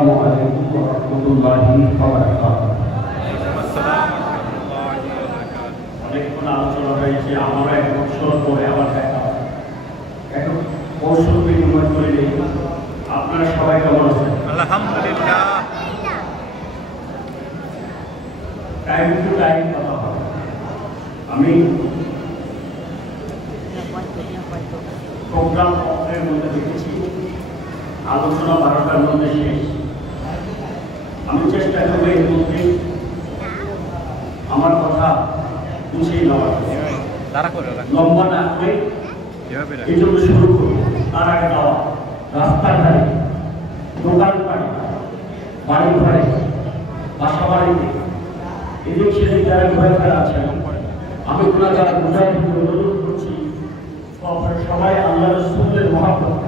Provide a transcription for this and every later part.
আসসালামু আলাইকুম ওয়া রাহমাতুল্লাহি ওয়া বারাকাতুহু। অনেকক্ষণ আলোচনা হয়েছে, আমরা 1 বছর পরে আবার দেখা একটু কৌশল বিনিময় করে নেই। আপনারা সবাই কেমন আছেন? আলহামদুলিল্লাহ। টাইম টু টাইম কথা হবে। আমি প্রোগ্রাম অফের মধ্যে দেখেছি আলোচনা 12টার মধ্যে শেষ। আমি চেষ্টা করবো এর মধ্যে আমার কথা গুছিয়ে নেওয়ার, লম্বা না করে এই জন্য শুরু করবো। তার আগে দেওয়া রাস্তার ধারে, দোকানপাটে, বাড়ি ঘরে, বাসা বাড়িতে এদিক সেদিক যারা ঘুরে ফেরা আছেন, আমি যারা বুঝাই অনুরোধ করছি সবাই আল্লাহ রাসূলের মহব্বত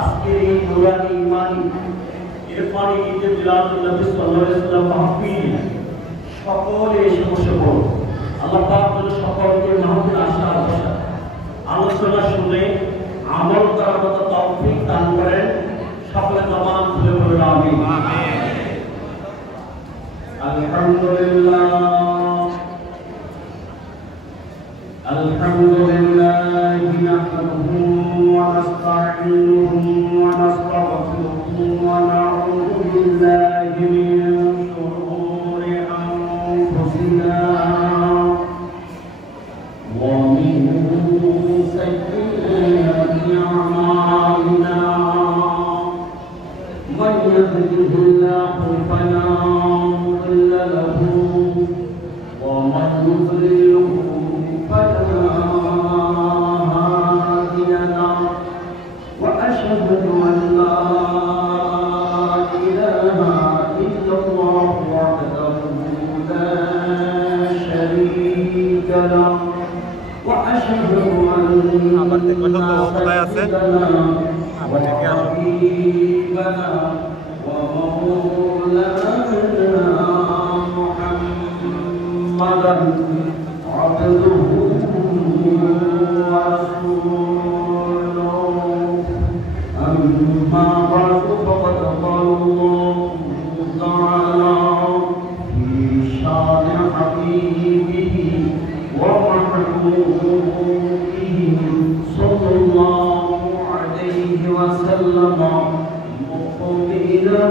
আজকের এই নুরানি ইমানি ইরফানি ঈদে মিলাদুন নবী সাল্লাল্লাহু আলাইহি ওয়াসাল্লাম মাহফিল সকলে এসে বসে পড়ুন। আল্লাহ পাক যেন সকলকে মাহফিল আসার আলোচনা শুনে আমল করার মতো তৌফিক দান করেন। সকলে জবান খুলে বলুন আমিন। আলহামদুলিল্লাহ আলহামদুলিল্লাহি নাহমাদুহু ওয়া নাস্তাঈনুহু ওয়া নাস্তাগফিরুহু ওয়া নাউযু বিল্লাহি মিন শুরুরি আনফুসিনা ওয়া মিন সাইয়্যাতি আ'মালিনা মান ইয়াহদিহিল্লাহু ফালা মুضل লাহু ওয়া মান يضلل فلا هادي له وأشهد أن لا إله إلا الله وحده لا شريك له وأشهد أن سيدنا وحبيبنا ومولانا محمدا عبده ورسوله أما بعد فقد قال الله تعالى في شان حبيبه ومحبوبه صلى الله عليه وسلم مقبلا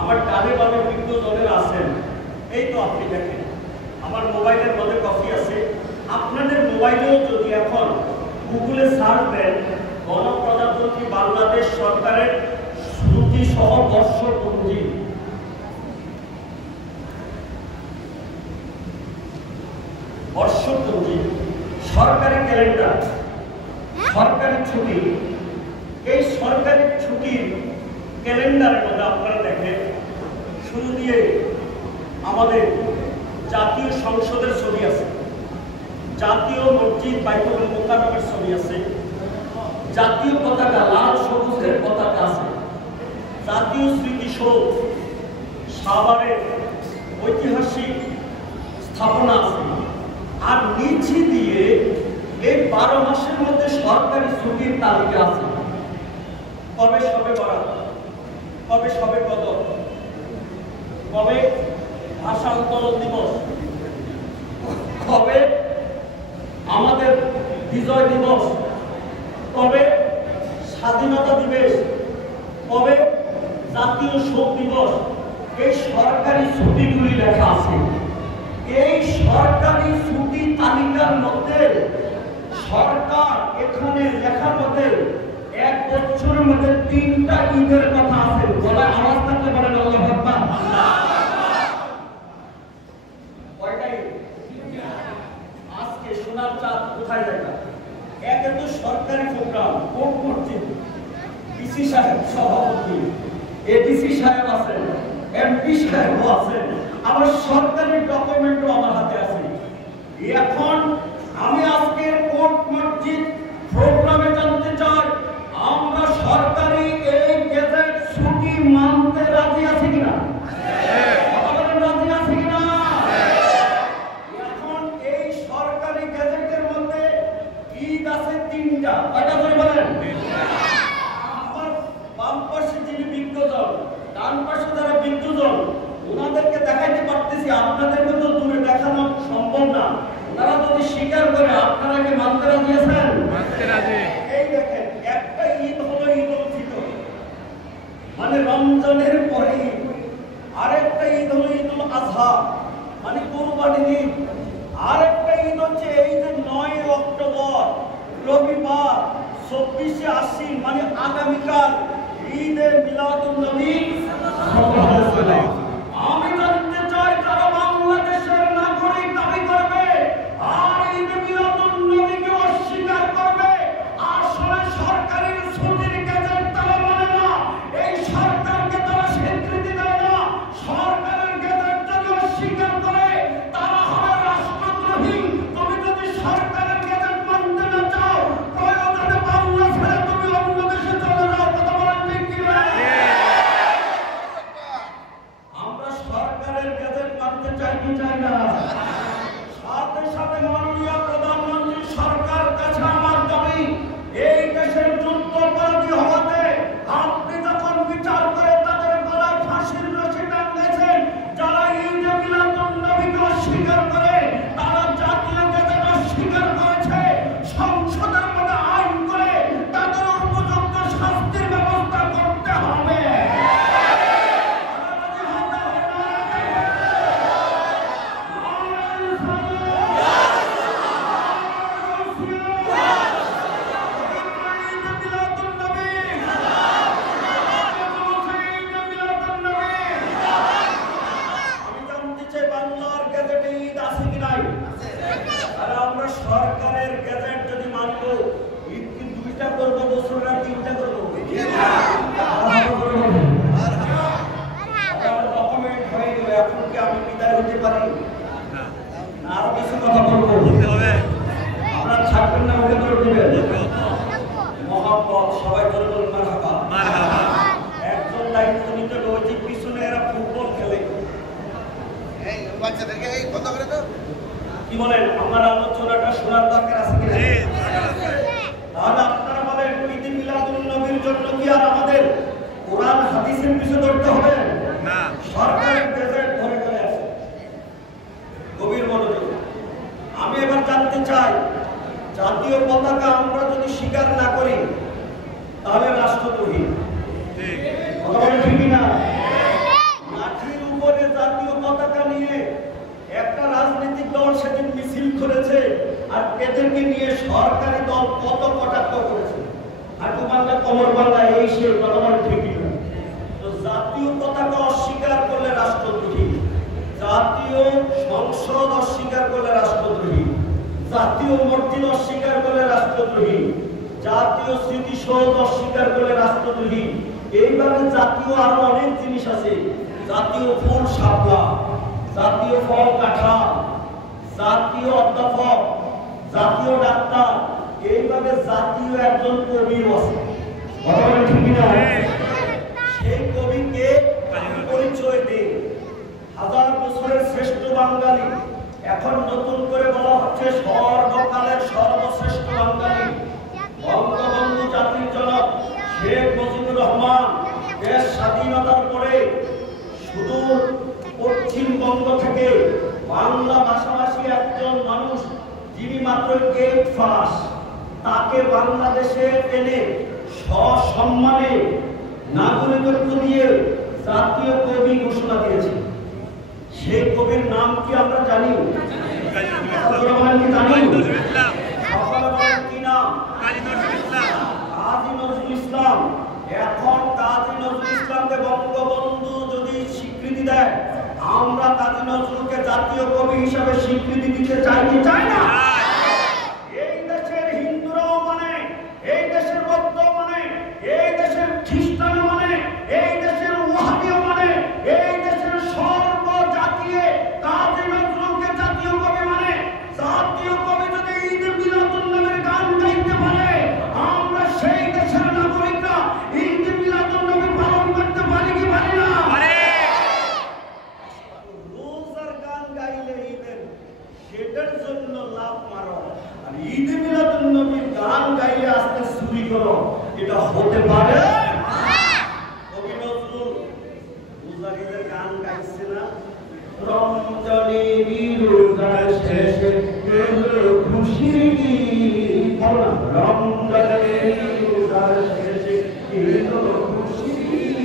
আমার ডানে বামে বিজ্ঞ জনের আছেন, এই তো আপনি দেখেন আমার মোবাইলের মধ্যে কপি আছে। আপনাদের মোবাইলেও যদি এখন গুগলে সার্চ দেন গণপ্রজাতন্ত্রী বাংলাদেশ সরকারের শ্রুতি সহ বর্ষপঞ্জি, সরকারি ক্যালেন্ডার, সরকারি ছুটি, এই সরকারি ছুটির ক্যালেন্ডারের মধ্যে আপনারা দেখেন শুরু দিয়ে আমাদের জাতীয় সংসদের ছবি আছে, জাতীয় মসজিদ বাইতুল মুকাররমের ছবি আছে, জাতীয় পতাকা লাল সবুজের পতাকা আছে, জাতীয় স্মৃতিসৌধ সাভারের ঐতিহাসিক স্থাপনা আছে। আর নিচে দিয়ে এই 12 মাসের মধ্যে সরকারি ছুটির তালিকা আছে। কবে সবে বরাত, কবে সবে কদর, কবে ভাষা আন্দোলন দিবস, কবে আমাদের বিজয় দিবস, কবে স্বাধীনতা দিবস, কবে জাতীয় শোক দিবস, এই সরকারি ছুটিগুলি লেখা আছে। এই সরকারি ছুটি তালিকার মধ্যে সরকার এখানে লেখার মধ্যে 1 বছরের মধ্যে 3টা ঈদের কথা আছে। গলায় আওয়াজ থাকতে পারেন আল্লাহু আকবার। কয়টা ঈদ? আজকে সোনার চাঁদ কোথায় দেখা? একে তো সরকারি প্রোগ্রাম, কোর্ট মসজিদ, ডিসি সাহেব সভাপতি, এডিসি সাহেব আছেন, এমপি সাহেবও আছেন, আমার সরকারি ডকুমেন্টও আমার হাতে আছে। এখন আমি আজকে কোর্ট মসজিদ প্রোগ্রামে জানতে চাই আমরা সরকারি এই গেজেট ছুটি মানতে রাজি আছি কিনা? রাজি আছি কিনা? এখন এই সরকারি গেজেটের মধ্যে ঈদ আছে 3টা। কয়টা করে বলেন? আমার বাম পাশে যিনি বিজ্ঞজন, ডান পাশে যারা বিজ্ঞজন, ওনাদেরকে দেখাইতে পারতেছি, আপনাদেরকে তো দূরে দেখানো সম্ভব না। ওনারা যদি স্বীকার করে আপনারা কি মানতে রাজি আছেন? মানতে রাজি। এই দেখেন একটা ঈদ হলো ঈদ উল ফিতর, মানে রমজানের পরে ঈদ। আরেকটা ঈদ হলো ঈদ উল আযহা, মানে কুরবানির ঈদ। আরেকটা ঈদ হচ্ছে এই যে 9 অক্টোবর রবিবার 24শে আশ্বিন, মানে আগামীকাল ঈদে মিলাদুন নবী সাল্লাল্লাহু আলাইহি ওয়াসাল্লাম। আমি জানতে চাই যারা বাংলাদেশের নাগরিক দাবি করবে আর ঈদে মিলাদুন নবীকে অস্বীকার করবে, আসলে সরকারি ছুটির গেজেট তারা মানে না, এই সরকারকে তারা স্বীকৃতি দেয় না। সরকারের গেজেট যদি অস্বীকার করে তারা হবে রাষ্ট্রদ্রোহী। তুমি যদি সরকারের গেজেট মানতে না চাও, প্রয়োজনে বাংলা ছেড়ে তুমি অন্য দেশে চলে যাও। কথা বলেন ঠিক কিনা? আমরা সরকারের গেজেট মানতে চাই কি চাই না? সাথে সাথে মাননীয় প্রধানমন্ত্রী সরকার কাছে আমার দাবি, এই দেশের যুদ্ধাপরাধী হওয়াতে আপনি যখন বিচার করে তাদের গলায় ফাঁসির রশি টাঙিয়েছেন, যারা ঈদে মিলাদুন নবীকে অস্বীকার করে তারা জাতীয় গেজেট অস্বীকার করেছে, সংসদের মধ্যে আইন করে তাদের উপযুক্ত শাস্তির ব্যবস্থা করতে হবে। সরকারের গেজেট যদি মানব, ঈদ কি 2টা করবো বছর না 3টা করবো? ডকুমেন্ট হয়ে গেলে এখন কি আমি বিদায় হতে পারি? আরো কিছু কথা বলবো, আপনারা থাকবেন না? ওকে করে দিবেন মহব্বত, সবাই করে বলুন মারহাবা। একজন দায়িত্ব নিতে রয়েছে, পিছনে এরা ফুটবল খেলে। বাচ্চাদেরকে এই বন্ধ করে দাও। কি বলেন? আমার আলোচনাটা শোনার দরকার আছে কিনা? তাহলে আপনারা বলেন ঈদে মিলাদুন নবীর জন্য কি আর আমাদের কোরআন হাদিসের পিছনে দৌড়তে হবে না? সরকারের গেজেট ধরে করে আছে। গভীর মনোযোগ। আমি এবার জানতে চাই, জাতীয় পতাকা আমরা যদি স্বীকার না করি তাহলে রাষ্ট্রদ্রোহী। কথা বলেন ঠিক না? করেছে, আর এদেরকে নিয়ে সরকারি দল কত কটাক্ষ করেছে। হাঁটু বাংলা কমর বাংলা এই সেই কথা বলে ঠিকই না। তো জাতীয় পতাকা অস্বীকার করলে রাষ্ট্রদ্রোহী, জাতীয় সংসদ অস্বীকার করলে রাষ্ট্রদ্রোহী, জাতীয় মসজিদ অস্বীকার করলে রাষ্ট্রদ্রোহী, জাতীয় স্মৃতিসৌধ অস্বীকার করলে রাষ্ট্রদ্রোহী। এইভাবে জাতীয় আরো অনেক জিনিস আছে। জাতীয় ফুল শাপলা, জাতীয় ফল কাঁঠাল, জাতীয় অধ্যাপক, জাতীয় ডাক্তার, এইভাবে জাতীয় একজন কবি আছে। সেই কবিকে পরিচয় দিন, হাজার বছরের শ্রেষ্ঠ বাঙালি। এখন নতুন করে বলা হচ্ছে সর্বকালের সর্বশ্রেষ্ঠ বাঙালি বঙ্গবন্ধু জাতির জনক শেখ মুজিবুর রহমান। দেশ স্বাধীনতার পরে সুদূর পশ্চিমবঙ্গ থেকে বাংলা ভাষাভাষী একজন মানুষ, যিনি মাত্র 8 পাস, তাকে বাংলাদেশে এনে সসম্মানে নাগরিকত্ব দিয়ে জাতীয় কবি ঘোষণা দিয়েছে। সেই কবির নাম কি আমরা জানি? কাজী নজরুল ইসলাম। এখন কাজী নজরুল ইসলামকে বঙ্গবন্ধু যদি স্বীকৃতি দেয়, আমরা কাজী নজরুলকে জাতীয় কবি হিসাবে স্বীকৃতি দিতে চাই কি চাই না? এই দেশের হিন্দুরাও মানে, এই দেশের বৌদ্ধ মানে, এই দেশের খ্রিস্টান মানে, এই দেশের ওয়াহাবিও মানে, এই দেশের সর্বজাতীয় কাজী নজরুলকে জাতীয় কবি মানে। জাতীয় কবি যদি ঈদে মিলাদুন্নবীর গান গাইতে পারে, আমরা সেই দেশের নাগরিকরা ঈদে মিলাদুন্নবী পালন করতে পারি কি পারি না? রোজার গান গাইলে ঈদের, সেটার জন্য লাভ মারো, আর ঈদে মিলাদুন্নবীর গান গাইলে আজকে চুরি করো, এটা হতে পারে? কবি নজরুল রোজার ঈদের গান গাইছে না? রমজানের রোজার শেষে এলো খুশির ঈদ, বলো না, রমজানের রোজার শেষে এলো খুশির ঈদ।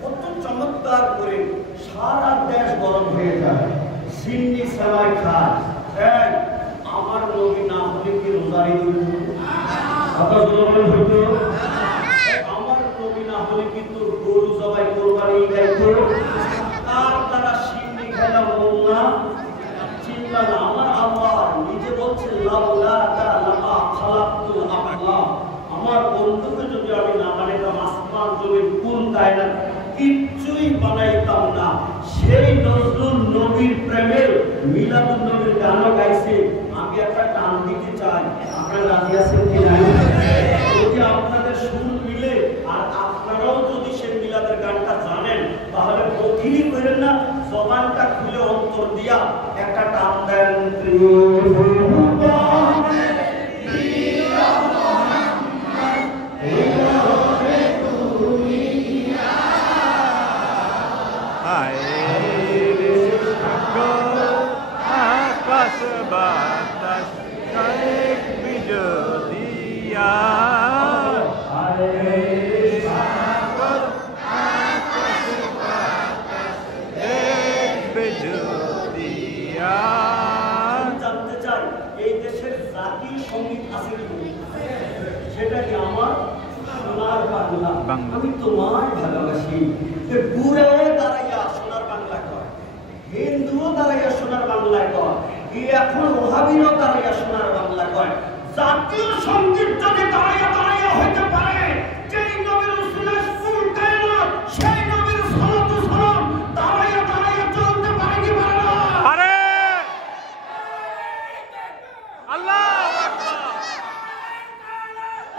কত চমৎকার করে সারা দেশ গরম হয়ে যায়, সিন্নি সেমাই খায়। আমার নবী না হলে কি রোজার ঈদ হতো? আমার নবী না হলে কিন্তু গরু জবাই কোরবানি গাইতো, তার দ্বারা সিন্নি খেলা বললা চিন্তা না। আমার আল্লাহ নিজে বলছেন আমার বন্ধুকে যদি আমি না বানাইতাম, আসমান জমির কোন কায়নাত কিচ্ছুই বানাইতাম না। সেই নজরুল নবীর প্রেমের মিলাদুন নবীর গানও গাইছে। আমি একটা টান দিতে চাই, আপনারা রাজি আছেন কি না? যদি আপনাদের সুর মিলে আর আপনারাও যদি সেই মিলাদের গানটা জানেন, তাহলে কঠিনই করেন না, জবানটা খুলে অন্তর দিয়া একটা টান দেন। জানতে চাই এই দেশের জাতীয় সঙ্গীত আছে কি? সেটা কি? আমার সোনার বাংলা, আমি তোমায় ভালোবাসি। বুড়াও দাঁড়াইয়া সোনার বাংলা কয়, হিন্দুও দাঁড়াইয়া সোনার বাংলা কয়, এখন ওহাবিরও দাঁড়াইয়া সোনার বাংলা কয়। জাতীয় সঙ্গীত যদি দাঁড়াইয়া দাঁড়াইয়া হইতে পারে, যেই নবীর উসিলায় ফুল কায়নাত, সেই নবীর সালাতু সালাম দাঁড়াইয়া দাঁড়াইয়া চলতে পারে কি পারে না? পারে। আল্লাহু আকবার,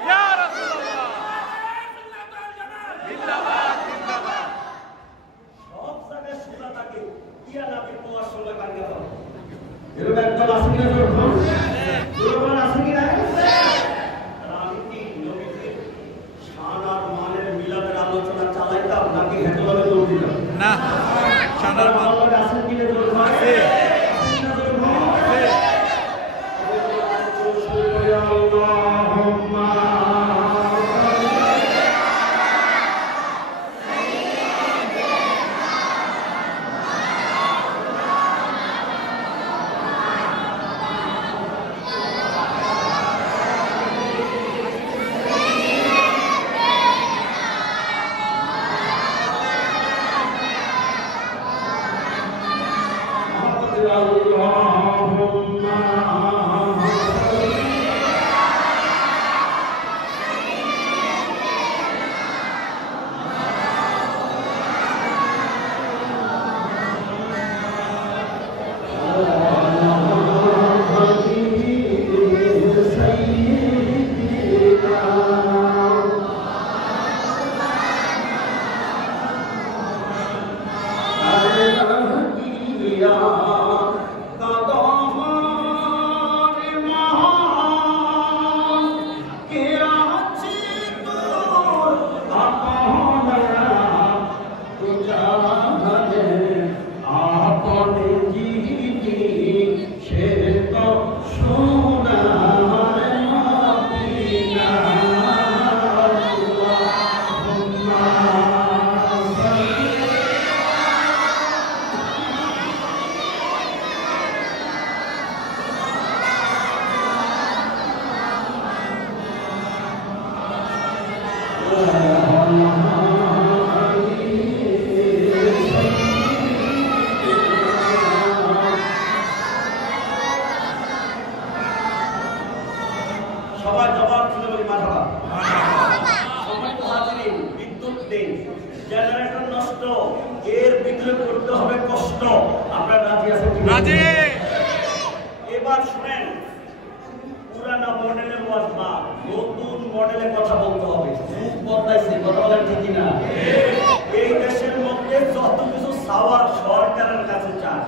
ইয়া রাসূলুল্লাহ, জিন্দাবাদ জিন্দাবাদ। সব জায়গায় শোনা থাকে, ইয়া নবী তোমার সময় বাঙ্গা হবে। এরকম একদম আছে কিনা? জোরবান আছে কিনা? আমি কি নবীজির শান আর মানের মিলাদের আলোচনা চালাইতাম, নাকি হেতলামে দৌড় দিতাম? না, শান আর মান আছে কিনা? জোরবান আছে। সবাই জবাব তুলে বলি মারহাবা। সম্মানিত হাজিরিন, বিদ্যুৎ নেই, জেনারেটর নষ্ট, এর বিদ্যুৎ করতে হবে কষ্ট। আপনারা রাজি আছেন? রাজি। এবার শুনেন, পুরানা মডেলের ওয়াজ না, নতুন মডেলে কথা বলতে হবে। যুগ বদলাইছে, কথা বলেন ঠিকই না? এই দেশের মধ্যে যত কিছু সাওয়ার সরকারের কাছে চায়,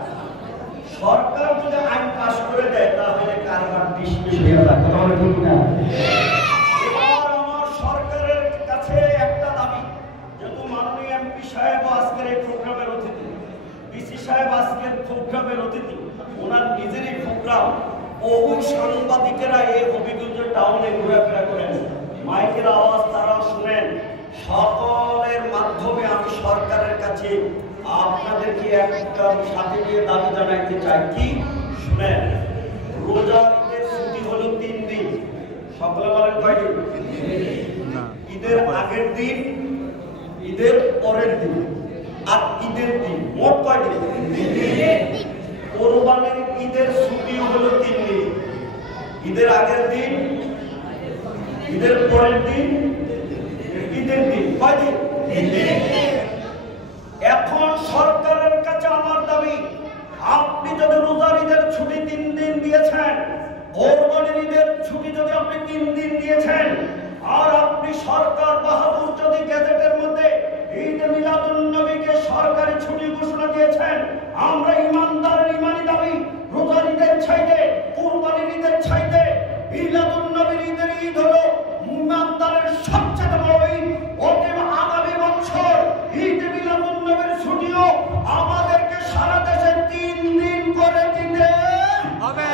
সরকার যদি আইন পাশ করে দেয় তাহলে কারবার ডিসমিস হয়ে যায়, কথা বলেন ঠিক না? এবার আমার সরকারের কাছে একটা দাবি, যেহেতু মাননীয় এমপি সাহেব আজকের এই প্রোগ্রামের অতিথি, ডিসি সাহেব আজকের প্রোগ্রামের অতিথি, ওনার নিজেরই প্রোগ্রাম, বহু সাংবাদিকেরা এই হবিগঞ্জ টাউনে ঘোরাফেরা করেন, মাইকের আওয়াজ তারা শুনেন। সকলের মাধ্যমে আমি সরকারের কাছে আপনাদেরকে একটা সাথে নিয়ে দাবি জানাইতে চাই। কি শুনেন, রোজা ঈদের ছুটি হলো 3 দিন, সকলে বলেন কয়দিন? ঈদের আগের দিন, ঈদের পরের দিন আর ঈদের দিন, মোট কয়দিন? কোরবানির ঈদের ছুটি হলো 3 দিন, ঈদের আগের দিন, ঈদের পরের দিন, ঈদের দিন, কয়দিন? এখন সরকারের কাছে আমার দাবি, আপনি যদি রোজার ঈদের ছুটি 3 দিন দিয়েছেন, কোরবানির ঈদের ছুটি যদি আপনি 3 দিন দিয়েছেন, আর আপনি সরকার বাহাদুর যদি গেজেটের মধ্যে ঈদ মিলাদুন নবীকে সরকারি ছুটি ঘোষণা দিয়েছেন, আমরা ইমানদারের ইমানি দাবি, রোজার ঈদের চাইতে, কোরবানির ঈদের চাইতে মিলাদুন নবীর ঈদের ঈদ হলো ইমানদারের সবচেয়ে বড় ঈদ। অতএব আগামী বছর ঈদ মিলাদুন নবীর ছুটিও আমাদেরকে সারা দেশে 3 দিন করে দিতে হবে।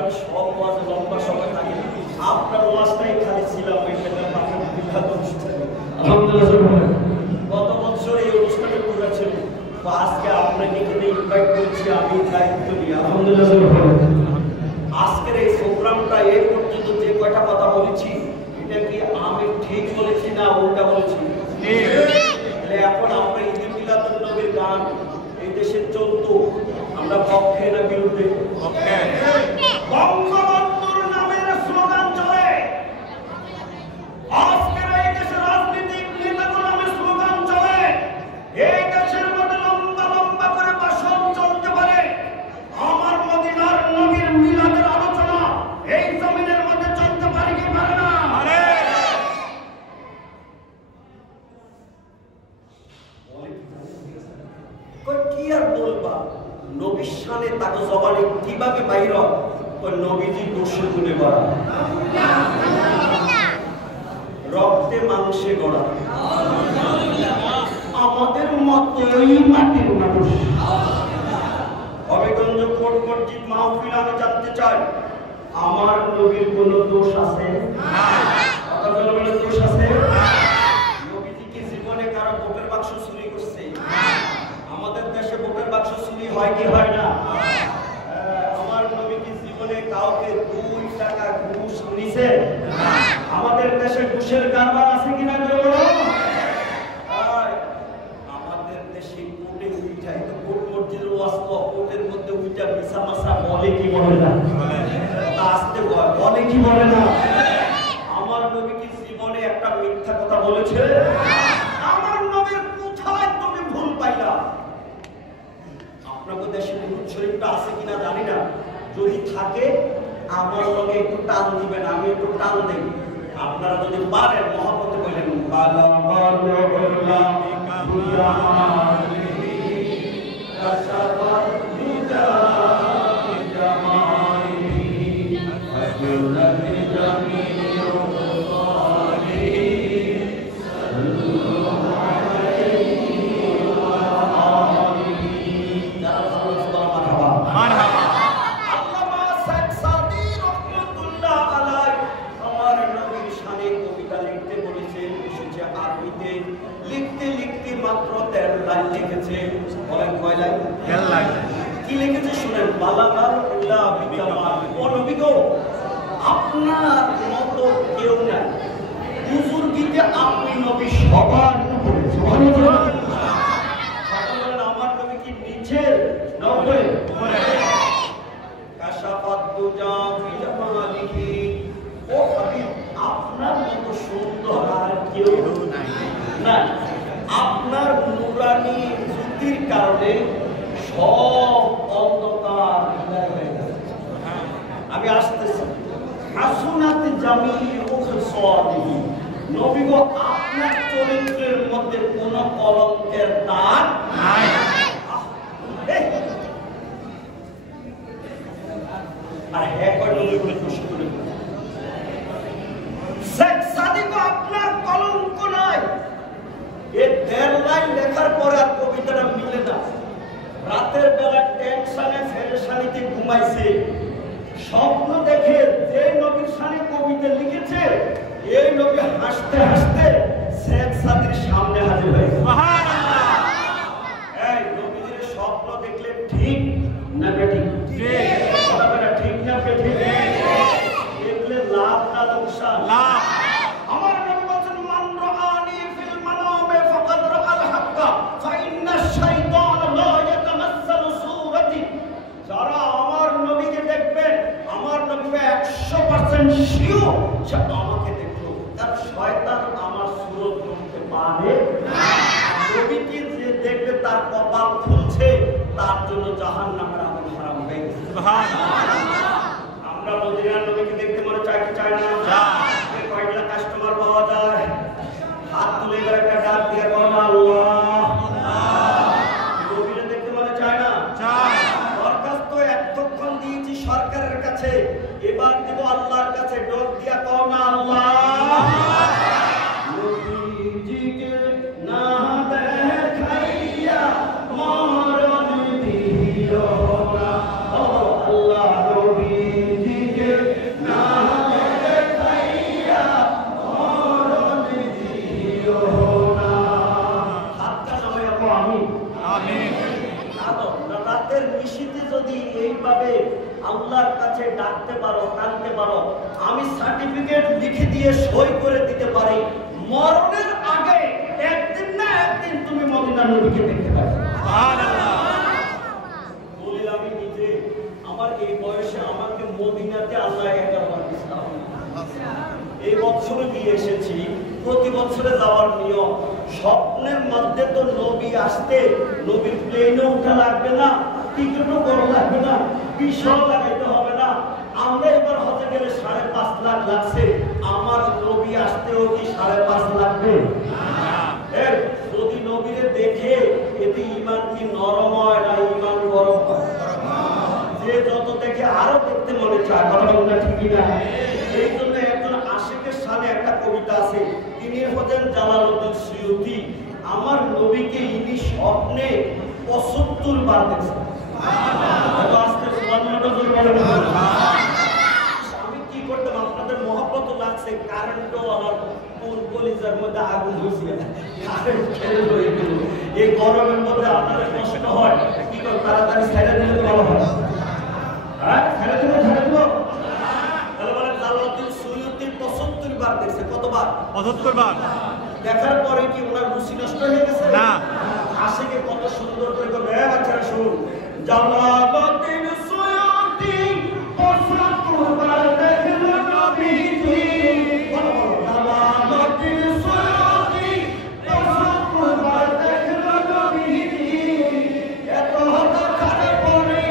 আমি সব ওয়াজে লম্বা সময় থাকি, আপনার ওয়াজটাই খালি ছিলাম আলহামদুলিল্লাহ। গত বছর এই অনুষ্ঠানে করেছিল, আজকে আপনাকে এখানে ইনভাইট করছি, আমি দায়িত্ব নিই আলহামদুলিল্লাহ। আজকের এই প্রোগ্রামটা এই পর্যন্ত যে কয়টা কথা বলেছি, এটা কি আমি ঠিক বলেছি না উল্টা বলেছি? এখন আমরা ঈদ মিলাদুন নবীর গান এই দেশে চলতো, আমরা পক্ষে না বিরুদ্ধে? বঙ্গবন্ধুর নামের স্লোগান চলে, আজকের এই দেশের রাজনীতিক নেতাদের নামে স্লোগান চলে, এই দেশের মধ্যে লম্বা লম্বা করে ভাষণ চলতে পারে, আমার মদিনার নবীর মিলাদের আলোচনা এই জমিনের মধ্যে চলতে পারে কি পারে না? কি আর বলবা, নবীর শানে তাকে জবানে কিভাবে বাইর নবীজি দোষে গুণে গড়া, রক্তে মাংসে গড়া, আমাদের মতোই মাটির মানুষ। হবিগঞ্জ কোট মসজিদ মাহফিল আমি জানতে চাই, আমার নবীর কোন দোষ আছে? দোষ আছে? নবীজি কি জীবনে কারো ভোটের বাক্স চুরি করছে? আমাদের দেশে ভোটের বাক্স চুরি হয় কি হয় না? আমার নবী কি জীবনে কাউকে 2 টাকা ঘুষ নিছে? আমাদের দেশে ঘুষের কারবার আছে কিনা? আমাদের দেশে কোর্টে উঠাই তো কোর্ট মসজিদের ওয়াস্ত, কোর্টের মধ্যে উঠা মিশা মাসা বলে কি বলে না? আসতে বলে কি বলে না? আমার নবী কি জীবনে একটা মিথ্যা কথা বলেছে? আমার নবীর কোথায় তুমি ভুল পাইলা? আপনাদের দেশে দুরূদ শরীফটা আছে কিনা জানি না, যদি থাকে আমার লগে একটু টান দিবেন, আমি একটু টান দেই। আপনারা যদি পারেন মহব্বতে বলেন লিখতে লিখতে মাত্র 13 লাইন লিখেছে। বলেন কয় লাইন? 13 লাইন। কি লিখেছে শুনেন, বালাগার উল্লাহ বিকামাল। ও নবী গো, আপনার মতো কেউ নাই, বুজুর্গিতে আপনি নবী সবার উপরে। সুবহানাল্লাহ। আমার নবী কি নিচে না উপরে? উপরে। কাশাফাত দুজা বিজামালিহি। ও হাবিব, আপনার মতো সুন্দর আর কেউ নাই। না, আপনার নূরানি জ্যোতির কারণে সব অন্ধকার হয়ে গেছে। আমি আসতেছি। হাসুনাত জামিল মুখসাদিহি। নবী গো, আপনার চরিত্রের মধ্যে কোনো কলঙ্কের দাগ নাই। আর হ্যাঁ করে নবী বলে খুশি করে শেখ সাদিক, আপনার কলঙ্ক নাই। এই 13 লাইন লেখার পরে আর কবিতাটা মিলে না। রাতের বেলা টেনশনে ফেরেশানিতে ঘুমাইছে, স্বপ্ন দেখে যে নবীর শানে কবিতা লিখেছে এই নবী হাসতে হাসতে শেখ সাদির সামনে হাজির হয়েছে। সুবহানাল্লাহ। এই নবীর স্বপ্ন দেখলে ঠিক না বেঠিক? ঠিক। কথাটা ঠিক না বেঠিক? দেখলে লাভ না লোকসান? লাভ। আমার নবী বলেন, মান রাআনি ফিল মানামে ফাকাদ রাআল হাক্কা ফাইন্না শাইতান লা ইয়াতামাসসালু সূরাতি। যারা আমার নবীকে দেখবেন, আমার নবী 100% শিওর সে আমাকে দেখলো, তার শয়তান আমার সূরত করতে পারে না। নবীকে যে দেখবে তার কপাল খুলছে, তার জন্য জাহান্নামের আগুন হারাম হয়ে গেছে। সুবহানাল্লাহ। আমরা মদিনার নবীকে দেখতে মনে চাই কি চাই না? কয়টা কাস্টমার পাওয়া যায়? হাত তুলে এবার একটা ডাক দিয়ে বলেন আল্লাহ। নবীকে দেখতে মনে চায় না? চায়। দরখাস্ত এতক্ষণ দিয়েছি সরকারের কাছে, এবার দেব আল্লাহর কাছে। ডোক দিয়া কও না আল্লাহ, নবীজিকে না দেখাইয়া মরণ দিও না। ও আল্লাহ, নবীজিকে না দেখাইয়া মরণ দিও না। হাতটা নামাইয়া কও আমিন। আমিন। রাতের নিশীথে যদি এইভাবে আল্লাহর কাছে ডাকতে পারো, কাঁদতে পারো, আমি সার্টিফিকেট লিখে দিয়ে সই করে দিতে পারি, মরণের আগে একদিন না একদিন তুমি মদিনার নবীকে দেখতে পাবে। সুবহানাল্লাহ। বলি আমি নিজে, আমার এই বয়সে আমাকে মদিনাতে আল্লাহ 11 বার দিয়েছেন। এই বছরে গিয়ে এসেছি, প্রতি বছরে যাওয়ার নিয়ম। স্বপ্নের মধ্যে তো নবী আসতে, নবীর প্লেনে উঠা লাগবে না, টিকিটও করা লাগবে না, বিষয় লাগাইতে হবে না। আমরা এবার হতে গেলে 5.5 লাখ লাগছে, আমার নবী আসতেও কি 5.5 লাগবে? যদি নবীরে দেখে এতে ঈমান কি নরম হয় না ঈমান গরম হয়? যে যত দেখে আরো দেখতে মনে চায়। কথা বলতে ঠিকই না? এই জন্য একজন আশিকের সামনে একটা কবিতা আছে, তিনি হচ্ছেন জালালউদ্দিন সুয়ুতি। আমার নবীকে ইনি স্বপ্নে 75 বার দেখছেন। আমি কি করতাম, আপনাদের মহব্বত লাগছে, কারেন্টও আমার কলিজার মধ্যে আগুন হয়েছে, কারেন্ট খেলে হয়ে গেল। এই গরমের মধ্যে আপনাদের কষ্ট হয়, কি করে তাড়াতাড়ি ছেড়ে দিলে তো ভালো হয়। হ্যাঁ, ছেড়ে দেবো, ছেড়ে দেবো। তাহলে বলেন জালালউদ্দিন সুয়ুতি 75 বার দেখছে। কতবার? 75 বার। দেখার পরে কি ওনার রুচি নষ্ট হয়ে গেছে? না। আশিকে কত সুন্দর করে বলবে, বাচ্চারা শুনুন, জালালউদ্দিন সুয়ুতি 75 বার দেখলো নবীজি। জালালউদ্দিন সুয়ুতি 75 বার দেখলো নবীজি। এত হতাশার পরে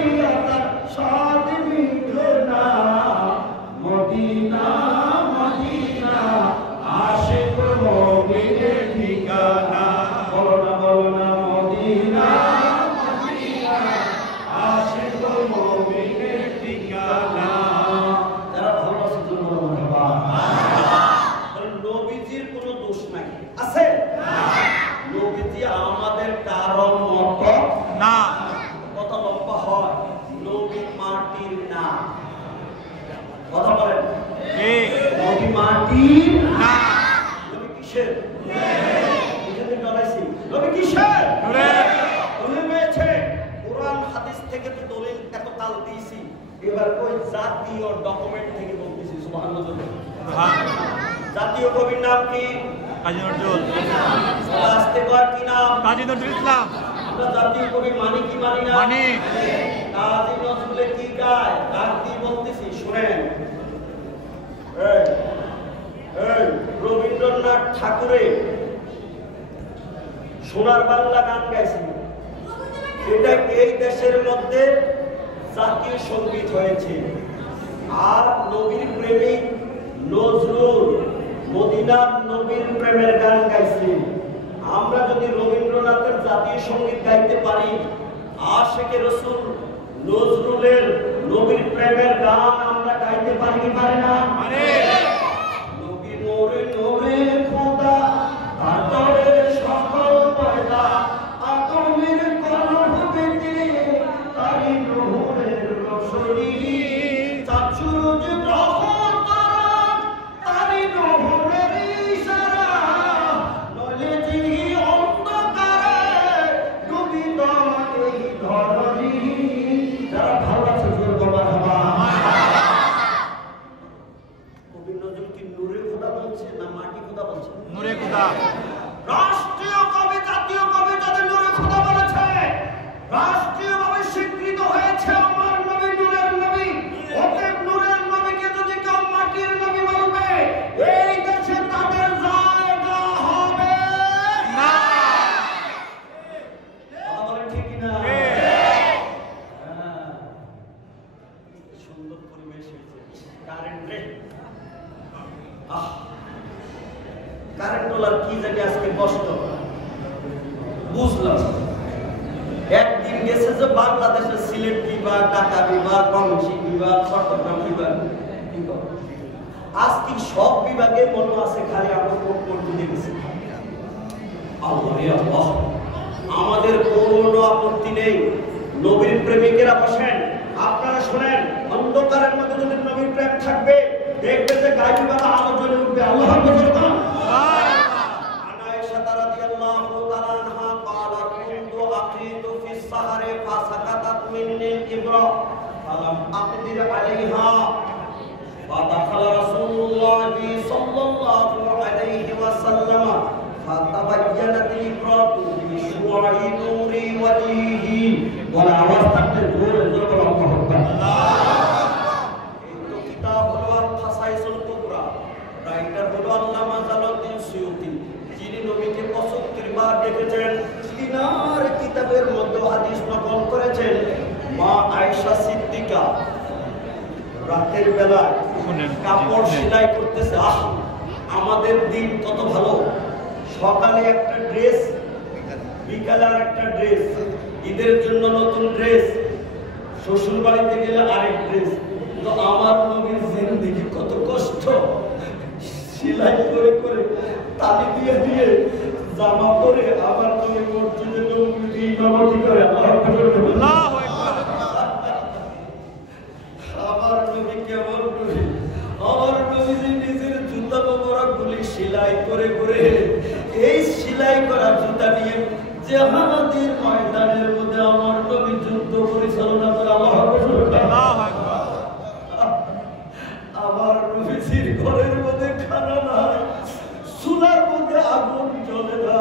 তার স্বাদ মিটল না, মদিনা মদিনা আশিক মুমিনের ঠিকানা। বলো না, বলো সাল দিয়েছি, এবার ওই জাতীয় ডকুমেন্ট থেকে বলতেছি। সুবহানাল্লাহ। জাতীয় কবির নাম কি? কাজী নজরুল। আসতে কর কি নাম? কাজী নজরুল ইসলাম। আমরা জাতীয় কবি মানি কি মানি না? মানি। কাজী নজরুলের কি গায়? গান দিয়ে বলতেছি, শুনেন। রবীন্দ্রনাথ ঠাকুরের সোনার বাংলা গান গাইছেন, এটা এই দেশের মধ্যে জাতীয় সঙ্গীত হয়েছে। আর নবীর প্রেমিক নজরুল মদিনার নবীর প্রেমের গান গাইছে। আমরা যদি রবীন্দ্রনাথের জাতীয় সঙ্গীত গাইতে পারি, আশিকে রাসূল নজরুলের নবীর প্রেমের গান আমরা গাইতে পারি কি পারি না? নবী নূরে নূরে খোদা আতরে সকল পয়দা আতমের কলম বেতে তারি নূরের রোশনী চাচুর রহমত তারি নূরের ইশারা নলে জিহি অন্ধকারে ডুবিত এই ধরনী। যারা ভালো আছে জোর করবা কবি নজরুল কি নূরে খোদা বলছে না মাটি খোদা বলছে? নূরে খোদা। রাষ্ট্রীয় কবি জাতীয় কবি তাদের নূরে খোদা বলেছে, রাষ্ট্রীয়ভাবে স্বীকৃত হয়েছে আমার নবী নূরের নবী। অতএব নূরের নবীকে যদি কেউ মাটির নবী বলবে, এই দেশে তাদের জায়গা হবে না। আমার ঠিক না? সুন্দর পরিবেশ হয়েছে। কারেন্ট রে, কারেন্ট তোলার কি জানি আজকে কষ্ট বুঝলাম। একদিন গেছে যে বাংলাদেশের সিলেট বিভাগ, ঢাকা বিভাগ, ময়মনসিংহ বিভাগ, চট্টগ্রাম বিভাগ, আজকে সব বিভাগে মনে আছে খালি আমরা করতে গেছি। আল্লাহ রে আল্লাহ, আমাদের কোনো আপত্তি নেই। নবীর প্রেমিকেরা বসেন, আপনারা শোনেন। অন্ধকারের মধ্যে যদি নবীর প্রেম থাকবে, দেখবে যে গায়বী বাবা আলো জ্বলে উঠবে। আল্লাহ আকবার। আয়েশা রাদিয়াল্লাহু তাআলা আনহা قالت كنت أقيت في السهر فسقطت مني الإبرة فلم أقدر عليها فدخل رسول الله صلى الله عليه وسلم فتبينت الإبرة بشعاع نور وجهه ولا أوستقت النور ذكر الله। কিতাব হলো ফাসাইসুল কুবরা, রাইটার হলো আল্লামা জালালউদ্দিন সুয়ুতী, যিনি নবীকে ৭৫ বার দেখেছেন। তিনার কিতাবের মধ্যে হাদিস নকল করেছেন। মা আয়েশা সিদ্দিকা রাতের বেলা কাপড় সেলাই করতেছে। আমাদের দিন কত ভালো, সকালে একটা ড্রেস, বিকালে আর একটা ড্রেস, ঈদের জন্য নতুন ড্রেস, শ্বশুর বাড়িতে গেলে আরেক ড্রেস। তো আমার নবীর জিন্দেগি কত কষ্ট, সেলাই করে করে তালি দিয়ে দিয়ে জামা পরে আমার নবী মসজিদে নববীতে ইমামতি করে। আল্লাহু আকবার। আমার নবী কেমন নবী, আমার নবী নিজের জুতা মোবারকগুলি সেলাই করে করে, এই সেলাই করা জুতা নিয়ে জিহাদের ময়দানের মধ্যে আমার নবী যুদ্ধ পরিচালনা করে। আল্লাহু আকবার। আমার নবীর ঘরের মধ্যে খানা নাই, চুলার মধ্যে আগুন জ্বলে না,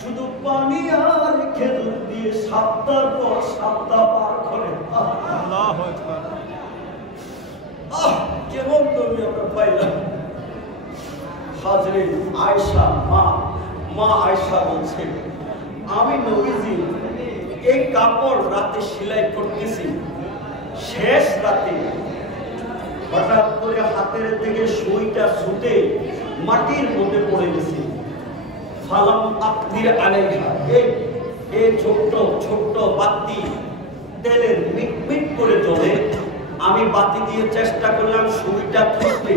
শুধু পানি আর খেজুর দিয়ে সপ্তাহ পর সপ্তাহ পার করে। আল্লাহু আকবার। কেমন নবী আমরা পাইলাম। হাজরে আয়েশা মা আয়েশা বলছেন, আমি নবীজি এই কাপড় রাতে সেলাই করতেছি, শেষ রাতে হঠাৎ করে হাতের থেকে সুইটা ছুটে মাটির মধ্যে পড়ে গেছে। ফালাম আকদির আলাইহা, এই ছোট্ট ছোট্ট বাতি তেলের মিটমিট করে জ্বলে। আমি বাতি দিয়ে চেষ্টা করলাম সুইটা খুঁজতে,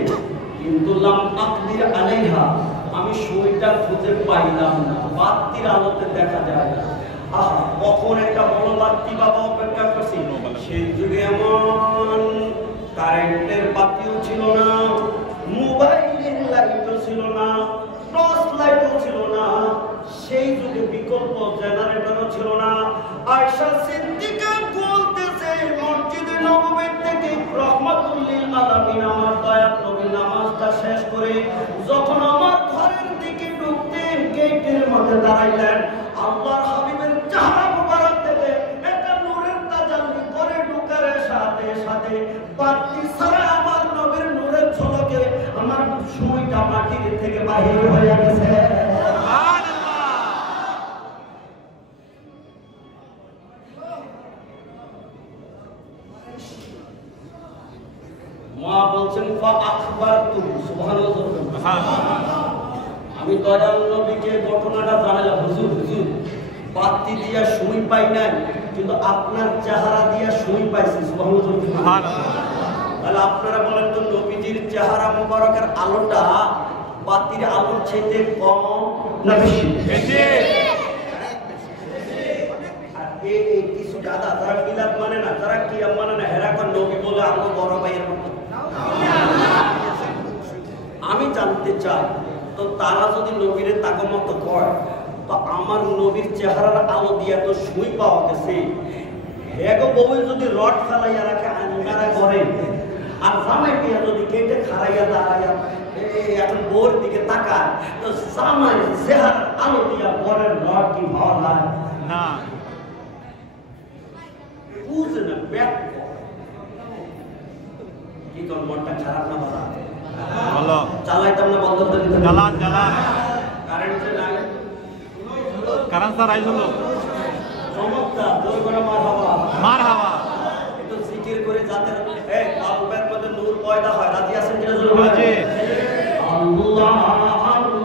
কিন্তু লাম আকদির আলাইহা, আমি সুইটা খুঁজে পাইলাম না, বাতির আলোতে দেখা যায় না। কখন একটা বড় বাতি বাবা অপেক্ষা করছি। সেই যুগে এমন কারেন্টের বাতিও ছিল না, মোবাইলের লাইটও ছিল না, টর্চ লাইটও ছিল না, সেই যুগে বিকল্প জেনারেটরও ছিল না। আয়েশা সিদ্দিকা বলতেছে, মসজিদে বলা শেষ করে যখন আমার ঘরের দিকে ঢুকতে গেটের মধ্যে দাঁড়াইলেন, আল্লাহর হাবিবের চেহারা মুবারক থেকে একটা নূরের তাজাল্লি করে ঢুকার সাথে সাথে বাতি ছাড়া আমার নবীর নূরের ঝলকে আমার সময়টা মাটির থেকে বাহির হয়ে গেছে। মা বলছেন আমি দয়াল নবীকে ঘটনাটা জানালাম, হুজুর হুজুর বাতি দিয়া সুই পাই নাই, কিন্তু আপনার চেহারা দিয়া সুই পাইছি। তাহলে আপনারা বলেন তো নবীজির চেহারা মোবারকের আলোটা বাতির আলোর চাইতে কম না বেশি? আর এই কিছু দাদা যারা মিলাদ মানে না, যারা কি মানে না, হেরা কর নবী বলে আমাকে বড় ভাইয়ের মতো। আমি জানতে চাই তো তারা যদি নবীরে তাকমত করে তো আমার নবীর চেহারার আলো দিয়া তো সুই পাওয়া গেছে, এগো বউ যদি রড ফেলাইয়া রাখে আঙ্গারা করে আর জামাই পিয়া যদি কেটে খাড়াইয়া দাঁড়াইয়া এখন বউর দিকে তাকায় তো জামাই চেহারার আলো দিয়া বরের রড কি ভালো লাগে না? বুঝে না ব্যাক কি তোর মনটা খারাপ না বাবা? ভালো চালাইতাম না, বন্ধ করে দিতাম। চালান চালান, কারেন্ট নাই, কারেন্ট স্যার আইলো চমৎকার জোর করে মার হাওয়া একটু জিকির করে যাতে এই কলবের মধ্যে নূর পয়দা হয়। রাজি আছেন কিনা? জোর করে জি। আল্লাহ আল্লাহ আল্লাহ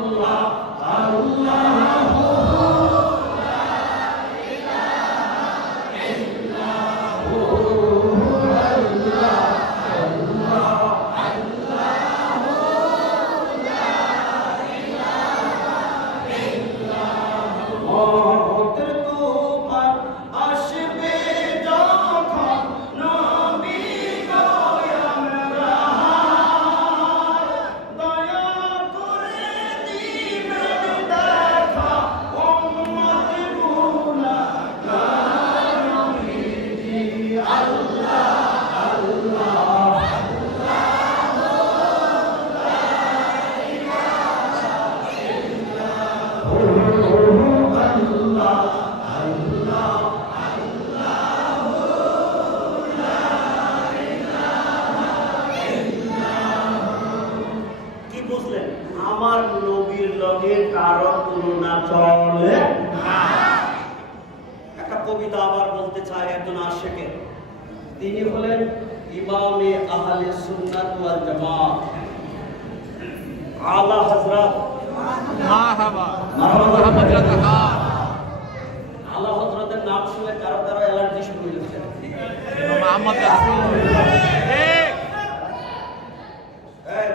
একটা কবিতা আবার বলতে চাই একজন আশিকের। তিনি হলেন ইমামে আহলে সুন্নাত ওয়াল জামাত আলা হযরত মারহাবা মারহাবা আলা হযরতের নাম শুনে কারো কারো অ্যালার্জি শুরু হয়ে যাচ্ছে। মুহাম্মদ রাসূল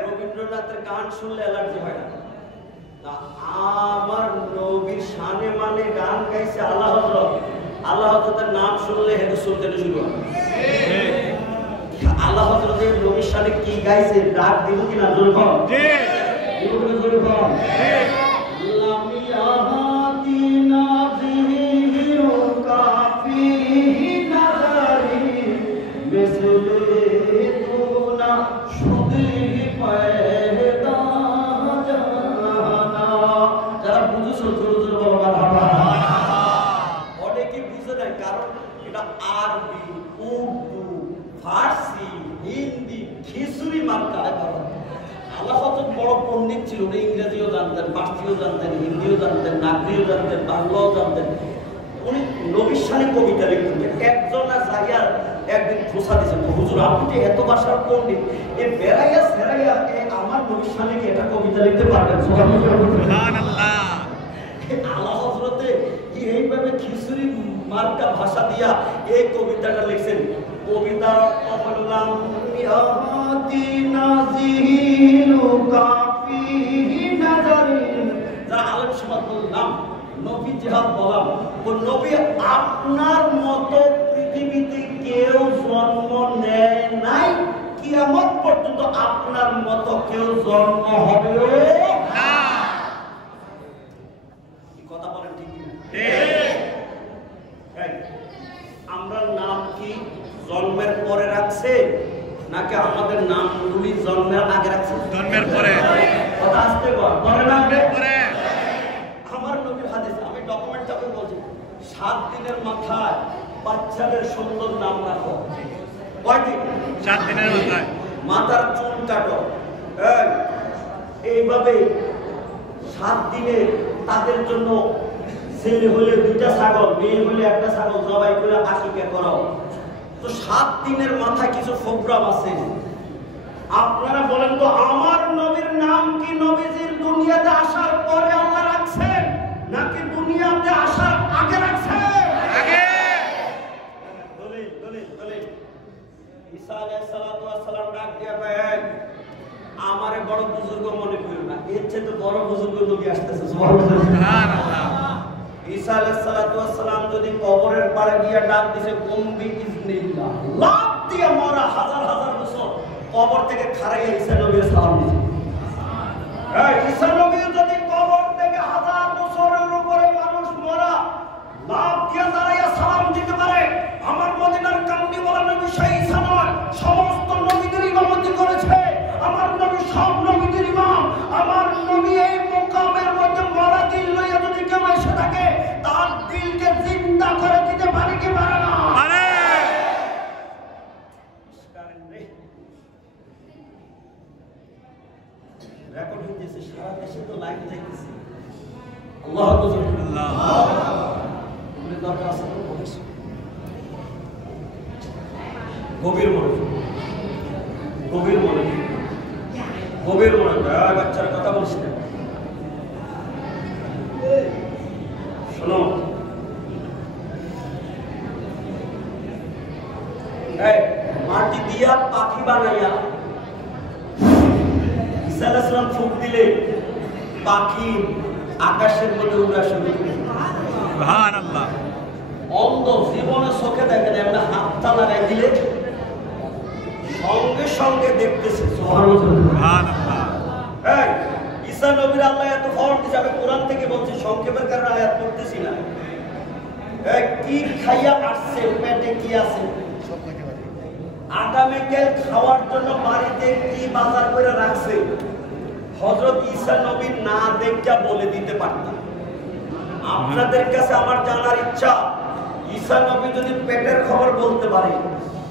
রবীন্দ্রনাথের গান শুনলে অ্যালার্জি হয় না। আমার নবীর শানে মানে গান গাইছে আল্লাহ হযরত, আল্লাহ হযরতের নাম শুনলে হেদু শুনতে শুরু হয়। আল্লাহ হযরতের নবীর শানে কি গাইছে ডাক দিব কিনা? জোরে বল জি, দিব কিনা? জোরে বল জি। লামি আহাতি নাযিহি কাফি নাজারি মিসলে তুনা শুদি পায়দা জানা। যারা বুঝছো জোরে জোরে বল মারহাবা। অনেকে বুঝে না, কারণ এটা আরবি, উর্দু, ফার্সি, হিন্দি খিচুড়ি মার্কায় বলা। আল্লাহ হযরত বড় পণ্ডিত ছিল, উনি ইংরেজিও জানতেন, ফার্সিও জানতেন, হিন্দিও জানতেন, নাগরিও জানতেন, বাংলাও জানতেন। উনি নবীর শানে কবিতা লিখতেন। একজন যাইয়া একদিন খোঁচা দিয়েছেন, হুজুর আপনি যে এত ভাষার পণ্ডিত, এ বেড়াইয়া সেরাইয়া আমার নবীর শানে কি এটা কবিতা লিখতে পারবেন? সুবহানাল্লাহ। আল্লাহ হযরতে এইভাবে খিচুড়ি মার্কা ভাষা দিয়া এই কবিতাটা লিখছেন। কবিতার অর্থ বললাম ইয়াতি নাযিলু কাফি নাজারিন। যারা আলেম সমাজ বললাম নবী জিহাদ বললাম, ও নবী আপনার মতো পৃথিবীতে কেউ জন্ম নেয় নাই, কিয়ামত পর্যন্ত আপনার মতো কেউ জন্ম হবে না। কথা বলেন ঠিক না? আমরা নাম কি জন্মের পরে রাখছে নাকি আমাদের নাম নবী জন্মের আগে রাখছে? জন্মের পরে। কথা আসতে বলে না পরে। আমার নবীর হাদিস, আমি ডকুমেন্টটা বলছি, 7 দিনের মাথায় বাচ্চাদের সুন্দর নাম রাখো। কয়দিন? 7 দিনের মাথায় মাথার চুল কাটো। এইভাবে 7 দিনে তাদের জন্য ছেলে হলে 2টা ছাগল, মেয়ে হলে 1টা ছাগল জবাই করে আকিকা করো। তো 7 দিনের মাথায় কিছু প্রোগ্রাম আছে। আপনারা বলেন তো, আমার নবীর নাম কি নবীজির দুনিয়াতে আসার পরে আল্লাহ রাখছেন নাকি দুনিয়াতে আসার আগে রাখছেন? আগে। ঈসা আলাইহিস সালাতু ওয়াস সালাম ডাক দিয়া কয়, আমারে বড় বুজুর্গ মনে করিও না, এর চেয়ে তো বড় বুজুর্গ নবী আসতেছে। সুবহানাল্লাহ। ঈসা আলাইহিস সালাতু ওয়াস সালাম যদি কবরের পাড়ে গিয়া ডাক দিছে কুম্বি ইজনিল্লাহ, লাফ দিয়ে মরা হাজার হাজার বছর কবর থেকে খাড়াইয়া ঈসা নবীর সালাম দিছে। ঈসা নবী যদি কবর থেকে হাজার বছরের উপরে মানুষ মরা লাফ দিয়ে দাঁড়াইয়া সালাম দিতে পারে, আমার মদিনার কামনি বলা নবী সেই ঈসা নয়, সমস্ত নবীদের ইমামতি করেছে। আমার নবী সব নবীদের ইমাম। আমার নবী এই মুকামের মধ্যে মরা দিল লইয়া যদি কেউ এসে থাকে, তার দিলকে জিন্দা করে দিতে পারে কি পারে না? পারে। রেকর্ডিং দিয়েছে, সারা দেশে তো লাইভ যাইতেছে। আল্লাহু আকবার। আল্লাহ দরকার আছে তো গভীর মনোযোগ, গভীর মনোযোগ, গভীর মনোযোগ। বাচ্চার কথা বলছি না, শোনো। মাটি দিয়া পাখি বানাইয়া ঈসা আলাইহিস সালাম ফুঁক দিলে পাখি আকাশের মধ্যে উড়া শুরু করে। সুবহানাল্লাহ। অন্ধ জীবনে চোখে দেখে না, এমনি হাতটা লাগাই দিলে সঙ্গে সঙ্গে দেখতেছে। সুবহানাল্লাহ। ঈসা নবীর আল্লাহ এত ফরজ দিয়েছে, আমি কোরআন থেকে বলছি, সংক্ষেপের কারণে আয়াত পড়তেছি না। কি খাইয়া আসছে, পেটে কি আছে? আগামীকাল খাওয়ার জন্য বাড়িতে কি বাজার করে রাখছে, হযরত ঈসা নবী না দেখা বলে দিতে পারতেন। আপনাদের কাছে আমার জানার ইচ্ছা, ঈসা নবী যদি পেটের খবর বলতে পারে,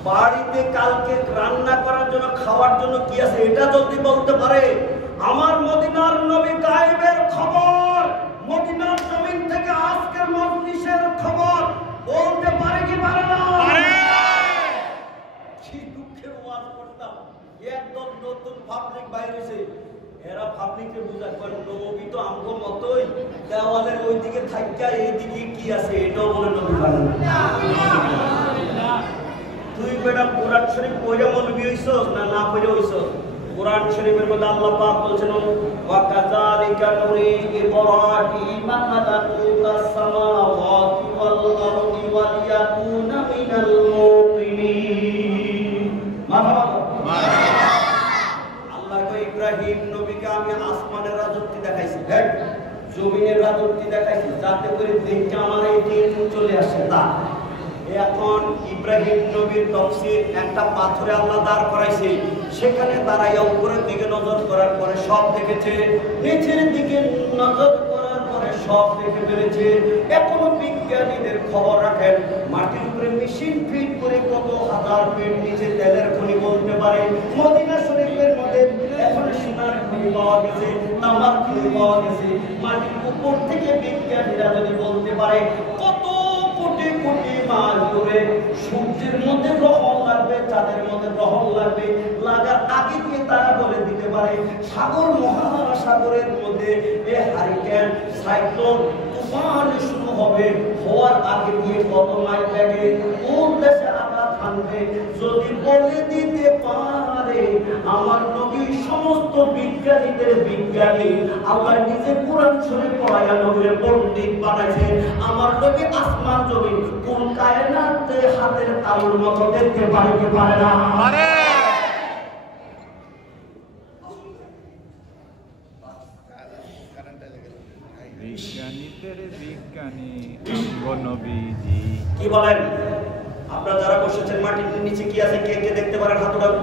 বাড়িতে কালকে রান্না করার জন্য খাওয়ার জন্য কি আছে এটা যদি বলতে পারে, আমার মদিনার নবী গায়েবের খবর, মদিনার জমিন থেকে আজকের মজলিসের খবর বলতে পারে কি পারে না? কি দুঃখের ওয়াজ করতাম, একদম নতুন পাবলিক বাইরে হয়েছে, এরা পাবলিককে বুঝায় নবী তো আমগো মতোই, দেওয়ালের ওইদিকে থাকিয়া এইদিকে কি আছে এটাও বলে নবী জানে না। তুই বেটা কোরআন শরীফ পড়ে মৌলবী হইছস না না পড়ে হইছস? কোরআন শরীফের মধ্যে আল্লাহ পাক বলছেন, ওয়া কাযালিকা নুরি ইব্রাহিমা মালাকুতাস সামাওয়াতি ওয়াল আরদি ওয়া লিয়াকুনা মিনাল মুকিনিন। মারহাবা। আল্লাহ কয় ইব্রাহিম নবীকে আমি আসমানের রাজত্ব দেখাইছি, জমিনের রাজত্ব দেখাইছি, যাতে করে দেখে আমার এই দিন চলে আসে। তা এখন ইব্রাহিম নবীর তাফসীর, একটা পাথরে আল্লাহ দাঁড় করাইছে, সেখানে দাঁড়াইয়া উপরের দিকে নজর করার পরে সব দেখেছে, নিচের দিকে নজর করার পরে সব দেখে ফেলেছে। এখনো বিজ্ঞানীদের খবর রাখেন, মাটির উপরে মেশিন ফিট করে কত হাজার ফিট নিচে তেলের খনি বলতে পারে। মদিনা শরীফের মধ্যে এখন সোনার খনি পাওয়া গেছে, তামার খনি পাওয়া গেছে। মাটির উপর থেকে বিজ্ঞানীরা যদি বলতে পারে কত কোটি কোটি মাইল দূরে সূর্যের মধ্যে গ্রহণ লাগবে, চাঁদের মধ্যে গ্রহণ লাগবে, লাগার আগে দিয়ে তারা বলে দিতে পারে সাগর, মহাসাগর, সাগরের মধ্যে হারিকেন, সাইক্লোন, তুফান শুরু হবে, হওয়ার আগে দিয়ে কত মাইল ব্যাগে কোন দেশে আঘাত হানবে যদি বলে দিতে পারে। আমার নবী সমস্ত বিজ্ঞানীদের বিজ্ঞানী, আল্লাহ নিজে কোরআন শরীফ পড়াইয়া নবীর পণ্ডিত বানাইছে। আমার নবী আসমান জমিন কোন কায়নাতে হাতের তালুর মতো দেখতে পারে কি পারে না? পারে। বিজ্ঞানীদের বিজ্ঞানী নবীজি। কি বলেন আপনারা যারা বসেছেন মাটির নিচে কি আছে কে কে দেখতে পারেন? হাত উঠান।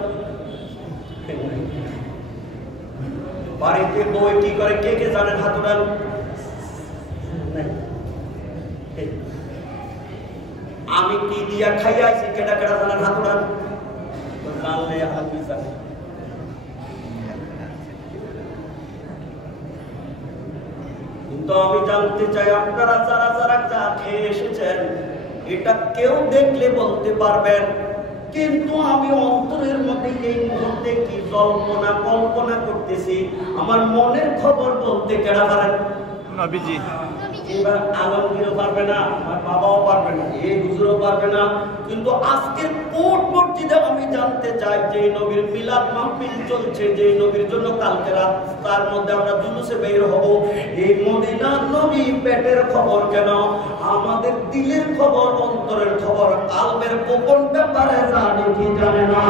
বাড়িতে বই কি করে কে কে জানেন? হাত উঠান। আমি কি দিয়া খাইয়াছি কেটা কেটা জানেন? হাত উঠান। জানলে হাত জানে। কিন্তু আমি জানতে চাই আপনারা যারা যারা চা খেয়ে এসেছেন এটা কেউ দেখলে বলতে পারবেন, কিন্তু আমি অন্তরের মধ্যে এই মুহূর্তে কি জল্পনা কল্পনা করতেছি আমার মনের খবর বলতে কেনা পারেন? নবীজি। এবার আলমগীরও পারবে না, আমার বাবাও পারবে না, এই হুজুরও পারবে না। কিন্তু আজকের কোট মসজিদে আমি জানতে চাই যে নবীর মিলাদ মাহফিল চলছে, যে নবীর জন্য কালকে রাত তার মধ্যে আমরা জুলুসে বের হব, এই মদিনার নবী পেটের খবর কেন? আমাদের দিলের খবর, অন্তরের খবর, কালবের গোপন ব্যাপারে জানে কি জানে না?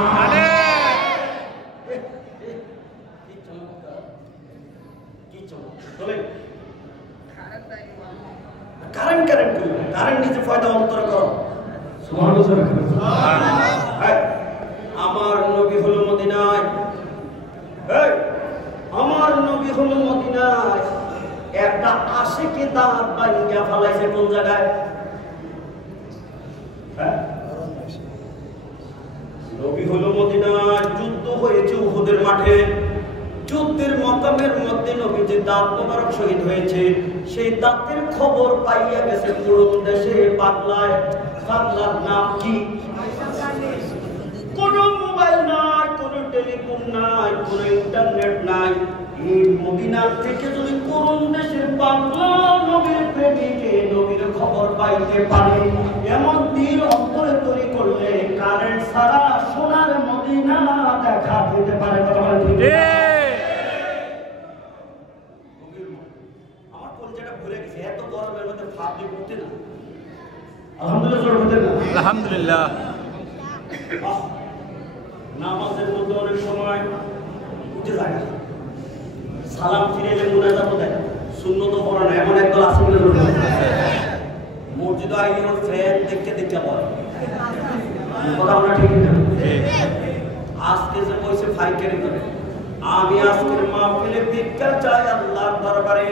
কারেন্ট নিজে ফয়দা অন্তর করো। আমার নবী হলো মদিনায়, আমার নবী হলো মদিনায়। একটা আশিকে দাঁত ভাঙিয়া ফেলাইছে কোন জায়গায়? নবী হলো মদিনায়, যুদ্ধ হয়েছে উহুদের মাঠে। যুদ্ধের মকামের মধ্যে নবীজির দাঁত মোবারক শহীদ হয়েছে। সেই দাঁতের খবর পাইয়া গেছে পুরো দেশে পাগলায়। পাগলার নাম কি? কোন মোবাইল নাই, কোন টেলিফোন নাই, কোন ইন্টারনেট নাই। এই মদিনা থেকে যদি কোন দেশের পাগলা নবীর প্রেমিকে নবীর খবর পাইতে পারে, এমন দিল অন্তরে তৈরি করলে কারেন্ট ছাড়া সোনার মদিনা দেখা দিতে পারে। আলহামদুলিল্লাহ। নামাজের মধ্যে অনেক সময় উঠে যায়, সালাম ফিরে এলে মুনাজাত দেয়, সুন্নত পড়ে না, এমন একদল আছে মসজিদে আইলে ওর ফ্রেন্ড দেখতে দেখতে বলে কথা আমরা ঠিক না। আজকে যে বসে ফাইকারি করে, আমি আজকের মাহফিলে ভিক্ষা চাই আল্লাহর দরবারে।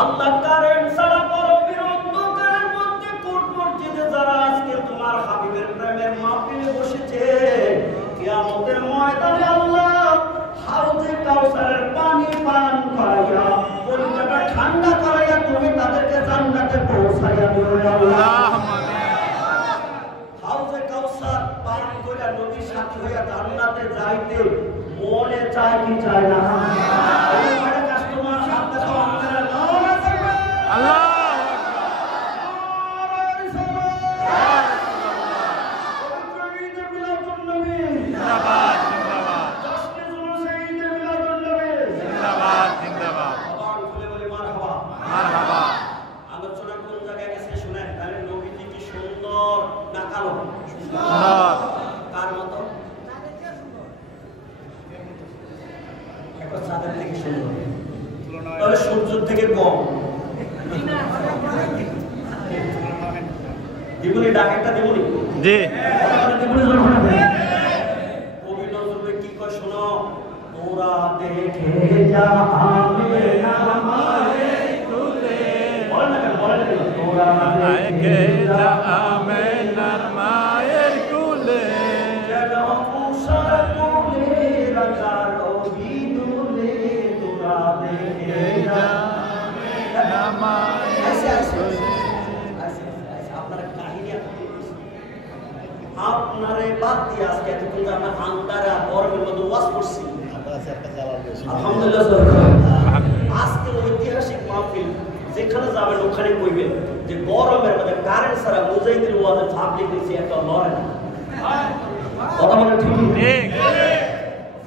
আল্লাহ কারেন্ট ছাড়া বড় অন্ধকারের মধ্যে কোট মসজিদে যারা আজকে তোমার হাবিবের প্রেমের মাহফিলে বসেছে, কিয়ামতের ময়দানে আল্লাহ হাউজে কাউসারের পানি পান করাইয়া পরিবেশটা ঠান্ডা করাইয়া তুমি তাদেরকে জান্নাতে পৌঁছাইয়া দিও আল্লাহ। হাউজে কাউসার পান কইরা নবীর সাথী হইয়া জান্নাতে যাইতে মনে চায় কি চায় না? এই কাস্টমার সাথে সঙ্গে আল্লাহ সূর্য থেকে কম দিবনি, ডাকেরটা দিবনি। জি কবি নজরুল কি কয় শোনো, তোরা দেখে যা আমেনা মায়ের কোলে, বলেন না কেন, বলেন না, তোরা দেখে যা আমেনার মায়ের কোলে, যেন উষার কোলে রাজার অভিদুলে, তোরা দেখে যা আমেনা মায়ের কোলে। আপনারা কাহিনী আপনারে বাদ দিয়ে আজকে এতক্ষণ আমরা আন্দারা গরমের মধ্যে ওয়াজ করছি। আলহামদুলিল্লাহ। আজকে ঐতিহাসিক মাহফিল যেখানে যাবেন ওখানে কইবেন যে গরমের মধ্যে কারেন্ট ছাড়া মুজাহিদের ওয়াজে পাবলিক দিয়েছে এত লড়ে না। কথা বলে ঠিক?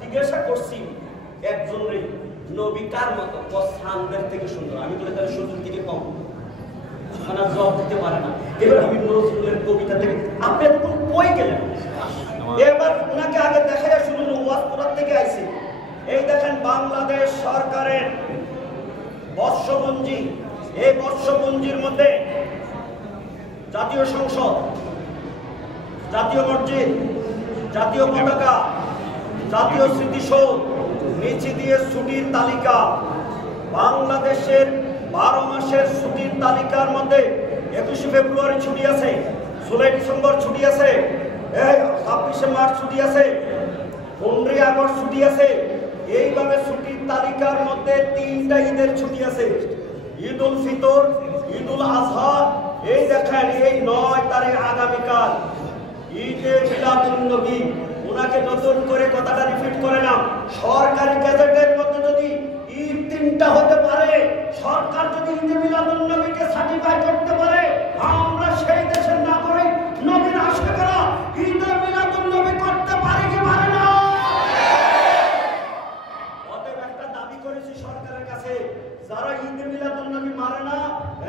জিজ্ঞাসা করছি একজনরে নবী কার মতো, সানদের থেকে সুন্দর। আমি বলে তাহলে সুন্দর থেকে কম, জবাব দিতে পারে না। এবার আমি নজরুলের কবিতা থেকে আপনি এতক্ষণ কই গেলেন? এবার ওনাকে আগে দেখাইয়া শুনুন ওয়াজ কোরআন থেকে আইছে। এই দেখেন বাংলাদেশ সরকারের বর্ষপঞ্জি, এই বর্ষপঞ্জির মধ্যে জাতীয় সংসদ, জাতীয় মসজিদ, জাতীয় পতাকা, জাতীয় স্মৃতিসৌধ, নিচে দিয়ে ছুটির তালিকা। বাংলাদেশের 12 মাসের ছুটির তালিকার মধ্যে 21শে ফেব্রুয়ারি ছুটি আছে, 16 ডিসেম্বর ছুটি আছে, 26শে মার্চ ছুটি আছে, 15ই আগস্ট ছুটি আছে। এইভাবে ছুটির তালিকার মধ্যে 3টা ঈদের ছুটি আছে, ঈদ উল ফিতর, ঈদ উল আজহা। এই দেখেন এই 9 তারিখ আগামীকাল ঈদে মিলাদুন নবী। ওনাকে নতুন করে কথাটা রিপিট করে না, সরকারি গ্যাজেটের মধ্যে যদি ঈদ 3টা হতে পারে, সরকার যদি ঈদে মিলাদুন নবীকে সার্টিফাই করতে পারে, আমরা সেই দেশের নাগরিক নবীর আশিকরা ঈদে মিলাদুন নবী করতে পারি কি পারে না? অতএব একটা দাবি করেছি সরকারের কাছে, যারা ঈদে মিলাদুন নবী মানে না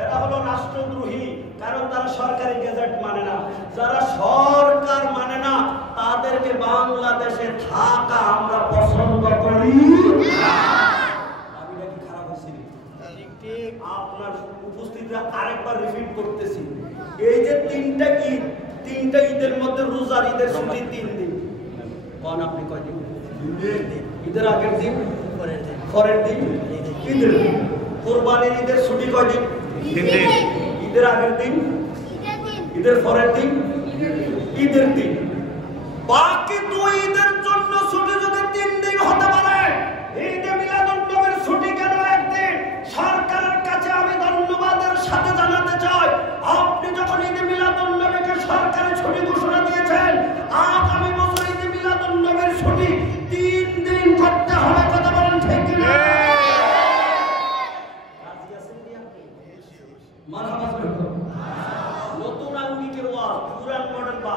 এরা হলো রাষ্ট্রদ্রোহী, কারণ তারা সরকারি গেজেট মানে না। যারা সরকার মানে না তাদেরকে বাংলাদেশে থাকা আমরা পছন্দ করি না। দাবিটা কি খারাপ হয়েছে? ঠিক আপনার উপস্থিতিতে আরেকবার রিপিট করতেছি, এই যে 3টা ঈদ, 3টা ঈদের মধ্যে রোজার ঈদের ছুটি 3 দিন। কোন আপনি কয় দিন? ঈদের আগের দিন, পরের দিন, ঈদের দিন। কুরবানির ঈদের ছুটি কয় দিন? 3 দিন। ঈদের আগের দিন, ঈদের পরের দিন, ঈদের দিন। বাকি 2 ঈদের জন্য ছুটি যদি 3 দিন হতে পারে, ঈদে মিলাদুন নবীর ছুটি কেন 1 দিন? সরকারের কাছে আমি ধন্যবাদের সাথে জানাতে চাই, আপনি যখন ঈদে মিলাদুন নবীকে সরকারি ছুটি ঘোষণা দিয়েছেন, আগামী বছর ঈদে মিলাদুন নবীর ছুটি 3 দিন করতে হবে। কথা বলেন ঠিক কি না? নতুন আঙ্গিকের ওয়াজ, পুরান মডেল বা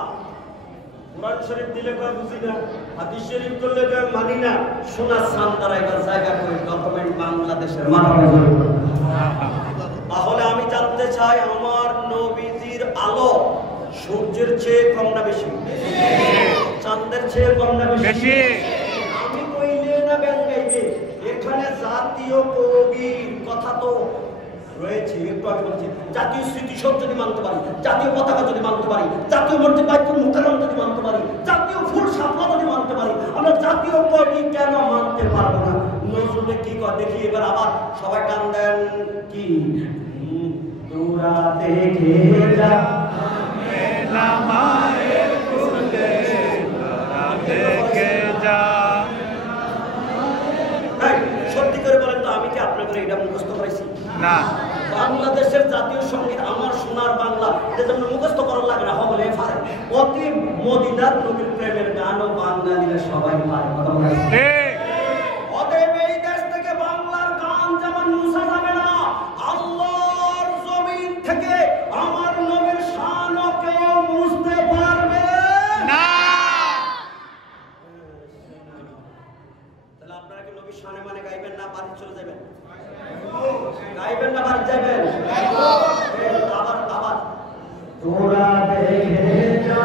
কোরআন শরীফ দিলে কয় বুঝি না, হাদিস শরীফ করলে কয় মানি না। সোনার সান্তারা এবার জায়গা করে ডকুমেন্ট বাংলাদেশের তাহলে আমি জানতে চাই, আমার নবীজির আলো সূর্যের চেয়ে কম না বেশি? চাঁদের চেয়ে কম না বেশি? আমি কইলে না ব্যাংকাইবে, এখানে জাতীয় কবির কথা তো রয়েছে। একটু আগে বলছি, জাতীয় স্মৃতিসৌধ যদি মানতে পারি, জাতীয় পতাকা যদি মানতে পারি, জাতীয় মসজিদ বাইতুল মুকাররম যদি মানতে পারি, জাতীয় ফুল শাপলা যদি মানতে পারি, আমরা জাতীয় কবি কেন মানতে পারবো না? নজরুলে কি কয় দেখি এবার, আবার সবাই টান দেন কি? তোরা দেখে যা মায়ের কোলে, তোরা দেখে যা। সত্যি করে বলেন তো, আমি কি আপনাদের এটা মুখস্থ করাইছি? না। বাংলাদেশের জাতীয় সঙ্গীত আমার সোনার বাংলা, এটা যেমন মুখস্থ করার লাগে না, হবে পারে। অতি মদিনার নবীর প্রেমের গানও বাঙালিরা সবাই পারে। কথা বলে অতএব এই দেশ থেকে বাংলার গান যেমন মুছা যাবে না, আল্লাহর জমিন থেকে আমার নবীর শানও কেউ মুছতে পারবে না। তাহলে আপনারা কি নবীর শানে মানে গাইবেন না বাড়ি চলে যাবেন? গাইবেন না বাড়ি যাবেন? আবার আবার তোরা দেখে যা,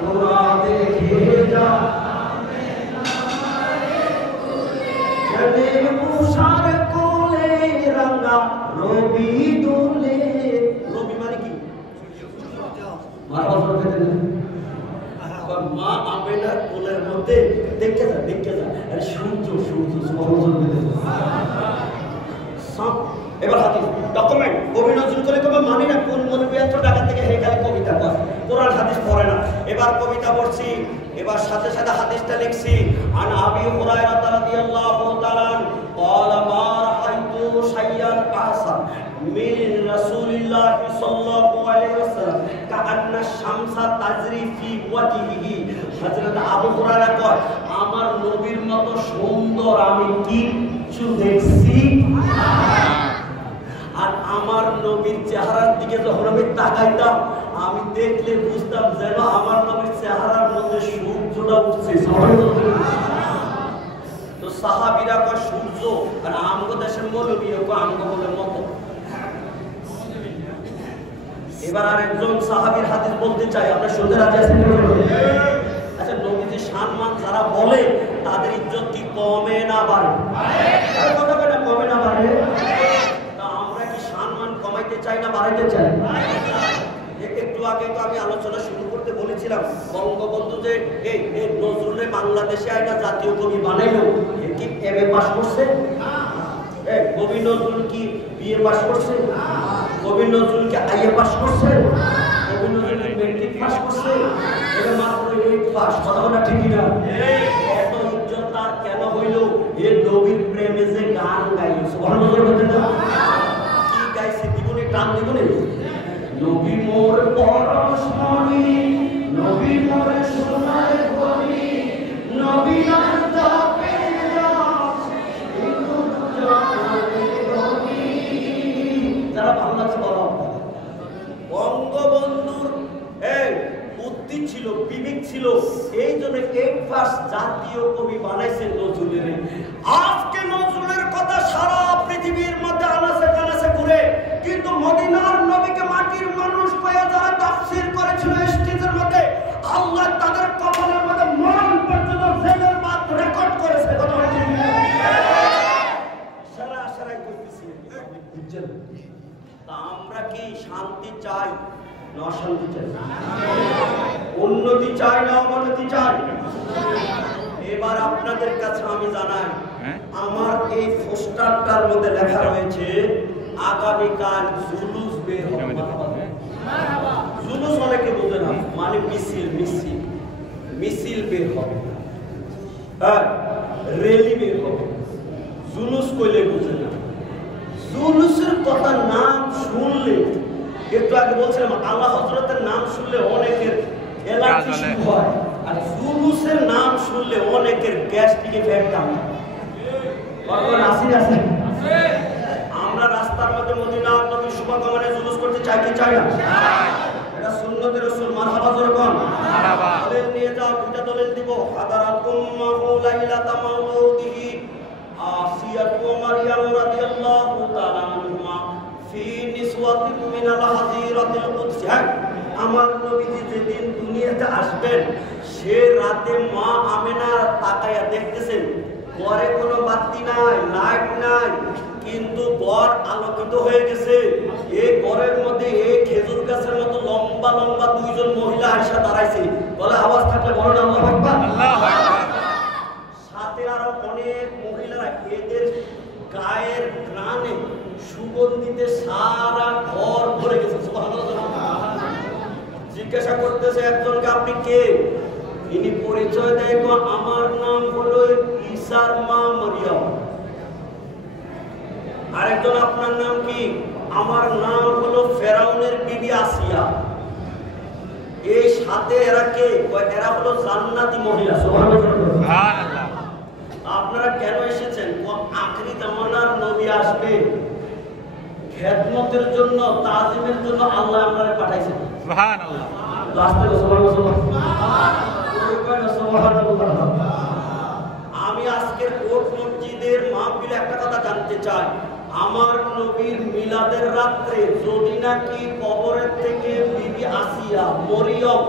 তোরা দেখে যা, মুসার কোলে রাঙা রবি দোলে। রবি মানে কি? মা আমেনার কোলের মধ্যে দেখে যা, দেখে যা, সূর্য সূর্য এবার হাদিস ডকুমেন্ট। কবি নজরুল করে কবে মানি না, কোন মনোবিয়াত্র ঢাকা থেকে হেকালে কবিতা পড়ে, কোরআন হাদিস পড়ে না। এবার কবিতা পড়ছি, এবার সাথে সাথে হাদিসটা লিখছি। আন আবি হুরায়রা রাদিয়াল্লাহু তাআলা ক্বালা মা রাআইতু শাইয়ান আহসান মিন রাসূলিল্লাহ সাল্লাল্লাহু আলাইহি ওয়াসাল্লাম কাআন্না শামসা তাজরি ফি ওয়াজহিহি। হযরত আবু হুরায়রা কয়, আমার নবীর মতো সুন্দর আমি কিচ্ছু দেখছি না। আর আমার নবীর চেহারার দিকে যখন আমি তাকাইতাম, আমি দেখলে বুঝতাম যেন আমার নবীর চেহারার মধ্যে সূর্যটা উঠছে। তো সাহাবীরা কয় সূর্য, আর আমগো দেশের মৌলবী আমগো বলে মতো। এবার আরেকজন সাহাবীর হাদিস বলতে চাই, আপনারা শুনতে রাজি আছেন? আচ্ছা, নবীজির সম্মান যারা বলে তাদের ইজ্জত কি কমে না বাড়ে? কথা বলে কমে না বাড়ে? আমরা কি সম্মান কমাইতে চাই না বাড়াইতে চাই? একটু আগে তো আমি আলোচনা শুরু করতে করতে বলেছিলাম বঙ্গবন্ধু যে এই নজরুলে বাংলাদেশে একটা জাতীয় কবি বানাইলো, কি এমএ পাস করছে? কবি নজরুল কি বিএ পাস করছে? কবি নজরুল কি আইএ পাস করছে? কবি নজরুল মেট্রিক পাস করছে? এটা মাত্র 8 পাস। কথা বলা ঠিক না? এত ইজ্জত তার কেন হইল? এ নবীর প্রেমে যে গান গাইল, সুবহানাল্লাহ বলতে না? কি গাইছে? জীবনে গান জীবনে নবী মোর পরশমণি, নবী মোর সোনার খনি, নবী নাম তাপে যারা ভালো লাগছে বলো। বঙ্গবন্ধুর বুদ্ধি ছিল, বিবেক ছিল, এই জন্য 8 পাস জাতীয় কবি বানাইছেন নজরুলের। আজকে নজরুলের কথা সারা পৃথিবীর মধ্যে আনাসে কানাসে ঘুরে, কিন্তু মদিনার নবীকে মাটির মানুষ কয়ে যারা তাফসীর করেছিল স্টেজের মধ্যে, আল্লাহ তাদের কপালের মধ্যে মরণ পর্যন্ত জেলের বাদ রেকর্ড করেছে। কথা বলছি সারা সারাই করতেছি। বুঝছেন? তা আমরা কি শান্তি চাই না অশান্তি চাই? উন্নতি চাই না অবনতি চাই? এবার আপনাদের কাছে আমি জানাই, আমার এই পোস্টারটার মধ্যে লেখা রয়েছে আগামীকাল জুলুস বের হবে। জুলুস অনেকে বোঝে না, মানে মিছিল, মিছিল মিছিল বের হবে, রেলি বের হবে। জুলুস কইলে বুঝে না। জুলুসের কথা নাম শুনলে, একটু আগে বলছিলাম আল্লাহ হযরতের নাম শুনলে অনেকের অ্যালার্জি শুরু হয়, আর জুলুসের নাম শুনলে অনেকের গ্যাস্ট্রিক ইনফেকশন আছে। আমরা রাস্তার মধ্যে মদিনার নবীর শুভকামনায় জুলুস করতে চাই কি চাই না? এটা সুন্নতে রাসূল। মারহাবা জোরে কোন মারহাবা। দলিল নিয়ে যাও, দুইটা দলিল দিব। হাদারাতুম মাউলাইলা মাউলুদিহি আসিয়াতু ওয়া মারইয়াম রাদিয়াল্লাহু তাআলা আনহুমা ফি নিসওয়াতিন মিনাল হাজিরাতিল কুদসি। আমার নবীজি যেদিন দুনিয়াতে আসবেন, সে রাতে মা আমেনা তাকায়া দেখতেছেন ঘরে কোনো বাতি নাই, লাইট নাই, কিন্তু বর আলোকিত হয়ে গেছে। এই ঘরের মধ্যে এই খেজুর গাছের মতো লম্বা লম্বা দুইজন মহিলা আয়েশা দাঁড়াইছে। বলে আওয়াজ থাকলে বলেন আল্লাহু আকবার। আল্লাহু আকবার। সাথে আরো অনেক মহিলারা, এদের গায়ের ঘ্রাণে সুগন্ধিতে সারা ঘর ভরে গেছে। সুবহানাল্লাহ। জিজ্ঞাসা করতেছে একজনকে, আপনি কে? ইনি পরিচয় দেয়, আমার নাম হলো ঈসার মা মারিয়াম। আরেকজন, আপনার নাম কি? আমার নাম হলো ফেরাউনের বিবি আসিয়া। এই সাথে এরা কে? এরা হলো জান্নাতি মহিলা। সুবহানাল্লাহ। আপনারা কেন এসেছেন? আখরি জামানার নবী আসবে, খেদমতের জন্য, তাজিমের জন্য আল্লাহ আপনারা পাঠাইছেন। সুবহানাল্লাহ। আমি আজকের কোট মসজিদের মাহফিলে একটা কথা জানতে চাই, আমার নবীর মিলাদের রাত্রে যদি নাকি কবরের থেকে বিবি আসিয়া, মরিয়ম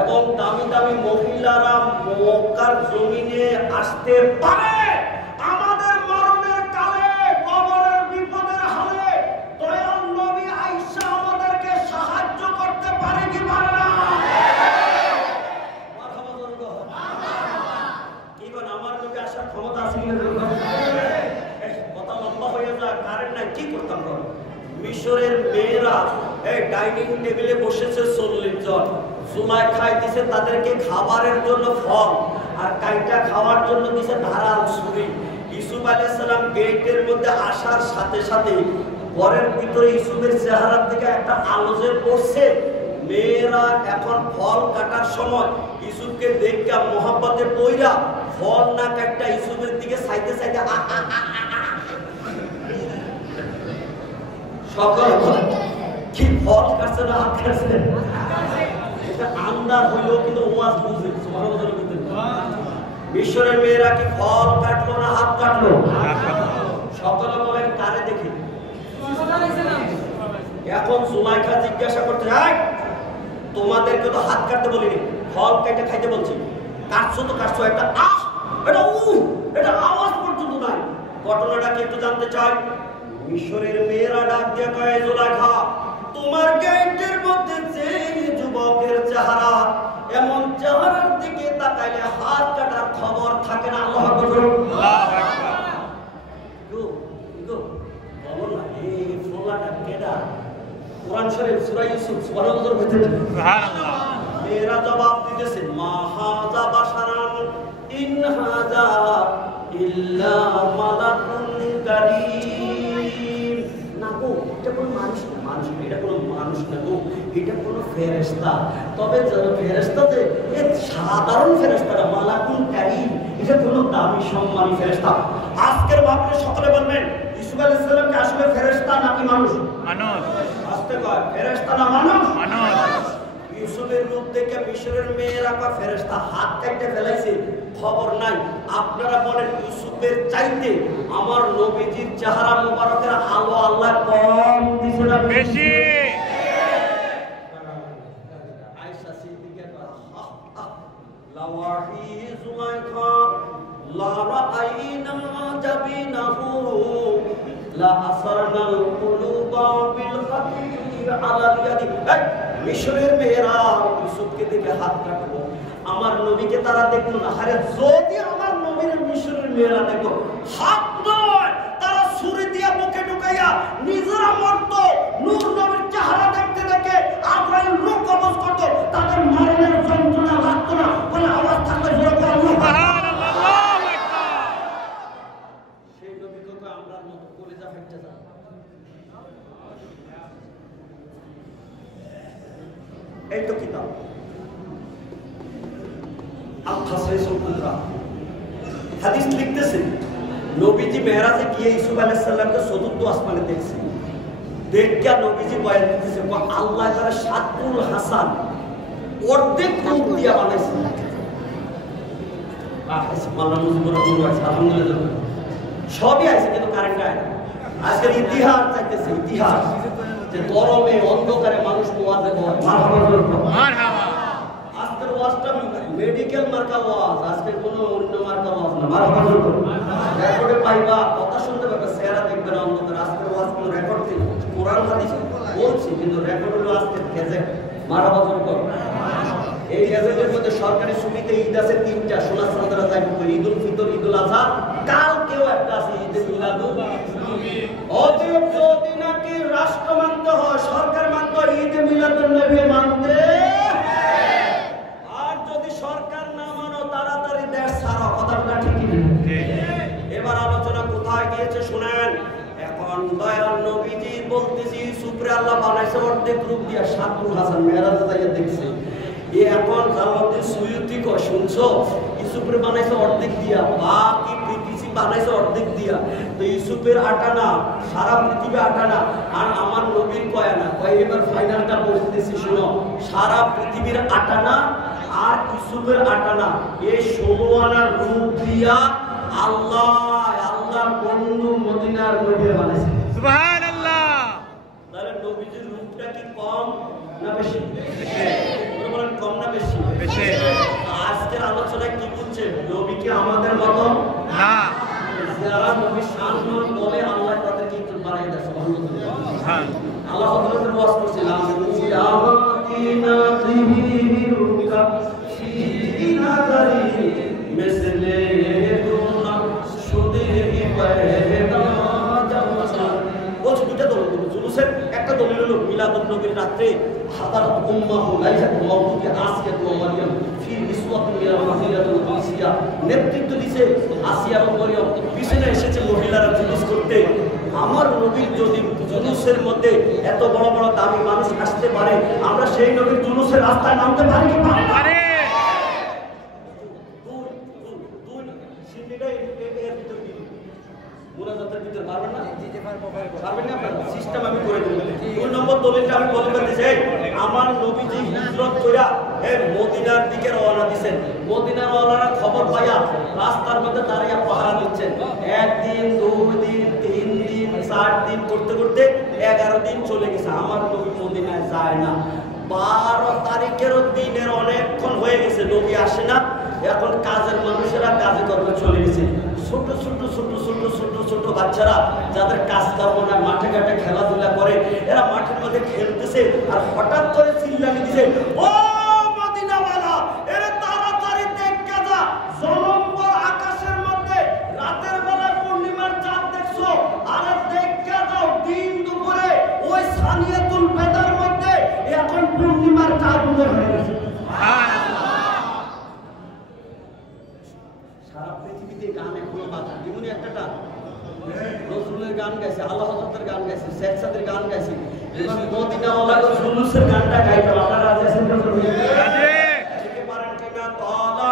এবং দামি দামি মহিলারা মক্কার জমিনে আসতে পারে, আমাদের মরণের কালে, কবরের বিপদের হালে দয়াল নবী আয়েশা আমাদেরকে সাহায্য করতে পারে কি পারে না? আমার নবী আসার ক্ষমতা আছে কিনা? কথা লম্বা হয়ে যায়, কারেন্ট নাই, কি করতাম? মিশরের মেয়েরা ডাইনিং টেবিলে বসেছে 40 জন, জুলাই খাইতেছে তাদেরকে খাবারের জন্য ফল, আর কাইটা খাওয়ার জন্য দিছে ধারাল ছুরি। ইউসুফ আলাইহিস সালাম গেটের মধ্যে আসার সাথে সাথে ঘরের ভিতরে ইউসুফের চেহারার দিকে একটা আলো যে পড়ছে। মেয়েরা এখন ফল কাটার সময় ইউসুফকে দেখে মোহাব্বতে পইরা ফল না কাটটা ইউসুফের দিকে চাইতে চাইতে সকল কি ফল কাটছে না হাত কাটছে, এটা আন্দাজ হইলো, কিন্তু ওয়াজ বুঝে। মিশরের মেয়েরা কি ফল কাটলো না হাত কাটলো? সকলে বলেন কারে দেখে? এখন সুলাইখা জিজ্ঞাসা করতে, তোমাদেরকে তো হাত কাটতে বলিনি, ফল কেটে খাইতে বলছি, কাটছো তো কাটছো, একটা এটা আওয়াজ পর্যন্ত নাই। ঘটনাটা কি একটু জানতে চাই? মিশরের মেয়েরা ডাক দিয়ে কয়, জুলাইখা, তোমার গেটের মধ্যে যে যুবক যুবকের চেহারা, এমন চেহারার দিকে তাকাইলে হাত কাটার খবর থাকে না। আল্লাহু আকবার। বলো না এই ফোলাটা কেডা? কোরআন শরীফ সূরা ইউসুফ সুবহানাল্লাহর ভিতরে সুবহানাল্লাহ মেয়েরা জবাব দিতেছে মা হাযা বাশারান ইন হাযা ইল্লা মালাকুন কারীম। না গো, এটা কোনো মানুষ না, মানুষ না, এটা কোনো মানুষ না গো, এটা কোনো ফেরেশতা। তবে ফেরেশতা যে এ সাধারণ ফেরেশতা না, মালাকুন কারীম, এটা কোনো দামি সম্মানী ফেরেশতা। আজকের মাহফিলে সকলে বলবেন ইউসুফ আলাইহিস সালাম কি আসলে ফেরেশতা নাকি মানুষ? মানুষ। আস্তে কয় ফেরেশতা না মানুষ? মানুষ। ইউসুফের রূপ দেখে মিশরের মেয়েরা কয় ফেরেশতা, হাত কাটতে ফেলাইছে, খবর নাই। আপনারা বলেন ইউসুফের চাইতে আমার নবীজির চেহারা মোবারকের আলো আল্লাহ কম দিছে না বেশি? আয়েশা সিদ্দিকা লাওয়াহি জুলাইখা লা রাআইনা জাবিনাহু লা আসরনাল কুলুবা বিল খাতি আলা ইয়াদি। মিশরের মেয়েরা ইউসুফকে দেখে হাত কাটলো, আমার নবীকে তারা দেখলো না। আরে যদি আমার নবীর মিশরের মেয়েরা দেখো, হাত নয়, তারা ছুরি দিয়ে মুখে ঢুকাইয়া নিজেরা মরত। নূর নবীর চেহারা দেখতে দেখে আজরাইল রূহ কবজ করত, তাদের মরণের যন্ত্রণা লাগতো না। বলে আওয়াজ থাকলে জোরে বলো সুবহানাল্লাহ। সেই নবীকে তো আমরা মত কলিজা ফেটে যায়। এই তো কিতাব হাদিস লিখতেছে নবীজি মেরাজে গিয়ে ইউসুফ আলাইহিস সালামকে চতুর্থ আসমানে দেখছে। দেখা নবীজি বয়ান দিতেছে আল্লাহ তাআলা শাতুল হাসান অর্ধেক রূপ দিয়া বানাইছে। আলহামদুলিল্লাহ সবই আছে, কিন্তু কারেন্ট আয় না। আজকের ইতিহাস চাইতেছে, ইতিহাস যে গরমে অন্ধকারে মানুষ ওয়াজে বলে মারহাবা। আজকের ওয়াজটা মেডিকেল মার্কা ওয়াজ, আজকে কোনো অন্য মার্কা ওয়াজ না। মারহাবা রেকর্ডে পাইবা, কথা শুনতে পারবে, চেহারা দেখবে না অন্ধকারে। আজকের ওয়াজ কোনো রেকর্ড নেই, কোরআন হাদিস বলছি, কিন্তু রেকর্ড হলো আজকের গ্যাজেট। মারহাবা করো। এই গ্যাজেটের মধ্যে সরকারি ছুটিতে ঈদ আছে 3টা, সোনা চাঁদরা যাই ঈদুল ফিতর, ঈদুল আজহা, কালকেও একটা আছে ঈদে মিলাদুন নবী। অতএব যদি নাকি রাষ্ট্র মানতে হয়, সরকার মানতে হয়, ঈদে মিলাদুন নবী মানতে। আর যদি সরকার না মানো, তাড়াতাড়ি দেশ ছাড়ো। কথাটা ঠিক কি? এবার আলোচনা কোথায় গিয়েছে শুনেন। এখন দয়াল নবীজি বলতেছি ইউসুফরে আল্লাহ বানাইছে অর্ধেক রূপ দিয়া। শাতুল হাসান মেরাজে যাইয়া দেখছে। এখন জালালউদ্দিন সুয়ুতি কয় শুনছো, ইউসুফের বানাইছে অর্ধেক দিয়া, বাকি পৃথিবী বানাইছে অর্ধেক দিয়া। তো ইউসুফের আটানা, সারা পৃথিবী আটানা, আর আমার নবীর কয়ানা। কয় এবার ফাইনালটা বলতেছি শোনো, সারা পৃথিবীর আটানা আর ইউসুফের আটানা, এই 16 আনার রূপ দিয়া আল্লাহ আল্লাহর বন্ধু মদিনার নবী বানাইছে। সুবহানাল্লাহ। তাহলে নবীজির রূপটা কি কম না বেশি? বলেন কম না বেশি? বেশি। আজকের আলোচনায় কি বলছে? নবী কি আমাদের মতো না? যারা নবী শানমান বলে আল্লাহ তাদেরকে একটু বাড়াই দেয়। সুবহানাল্লাহ। হ্যাঁ, আল্লাহ হযরতের ওয়াজ করছিলাম ইয়ামাতিনা তিহিরুকা ফিনা দারি মিসলে দুনা সুদেহি পায়দা জামাসা। বলছে দুইটা দলিল। জুলুসের একটা দলিল হলো মিলাদুন নবীর রাতে হাদারাত উম্মাহু লাইলাত মাউলুদি আসিয়া ও মারইয়াম ফি নিসওয়াতুন ইলা মাহিলাতুল কুদসিয়া। নেতৃত্ব দিয়েছে আসিয়া ও মারইয়াম, পিছনে এসেছে মহিলারা জুলুস করতে। আমার নবীর যদি জুলুসের মধ্যে এত বড় বড় দামি মানুষ আসতে পারে, আমরা সেই নবীর জুলুসের রাস্তায় নামতে পারি কি পারি না? আমার নবীজি হিজরত কইরা মদিনার দিকে রওনা দিয়েছেন। মদিনার ওয়ালারা খবর পাইয়া রাস্তার মধ্যে দাঁড়িয়ে পাহারা দিচ্ছেন। 1 দিন 2 দিন 3 দিন 4 দিন করতে করতে 11 দিন চলে গেছে। আমার নবী মদিনায় যায় না। 12 তারিখেরও দিনের অনেকক্ষণ হয়ে গেছে, নবী আসে না। এখন কাজের মানুষেরা কাজে কর্মে চলে গেছে। ছোট ছোট ছোট ছোট ছোট ছোট বাচ্চারা যাদের কাজ কর্ম না, মাঠে ঘাটে খেলাধুলা করে, এরা মাঠের মধ্যে খেলতেছে। আর হঠাৎ করে চিল্লানি দিছে, ও স্যার গান গাইছি এবার মদিনাওয়ালা জুলুসের গানটা গাইতাম আপনারা রাজি আছেন তো ঠিক পারেন কিনা তালা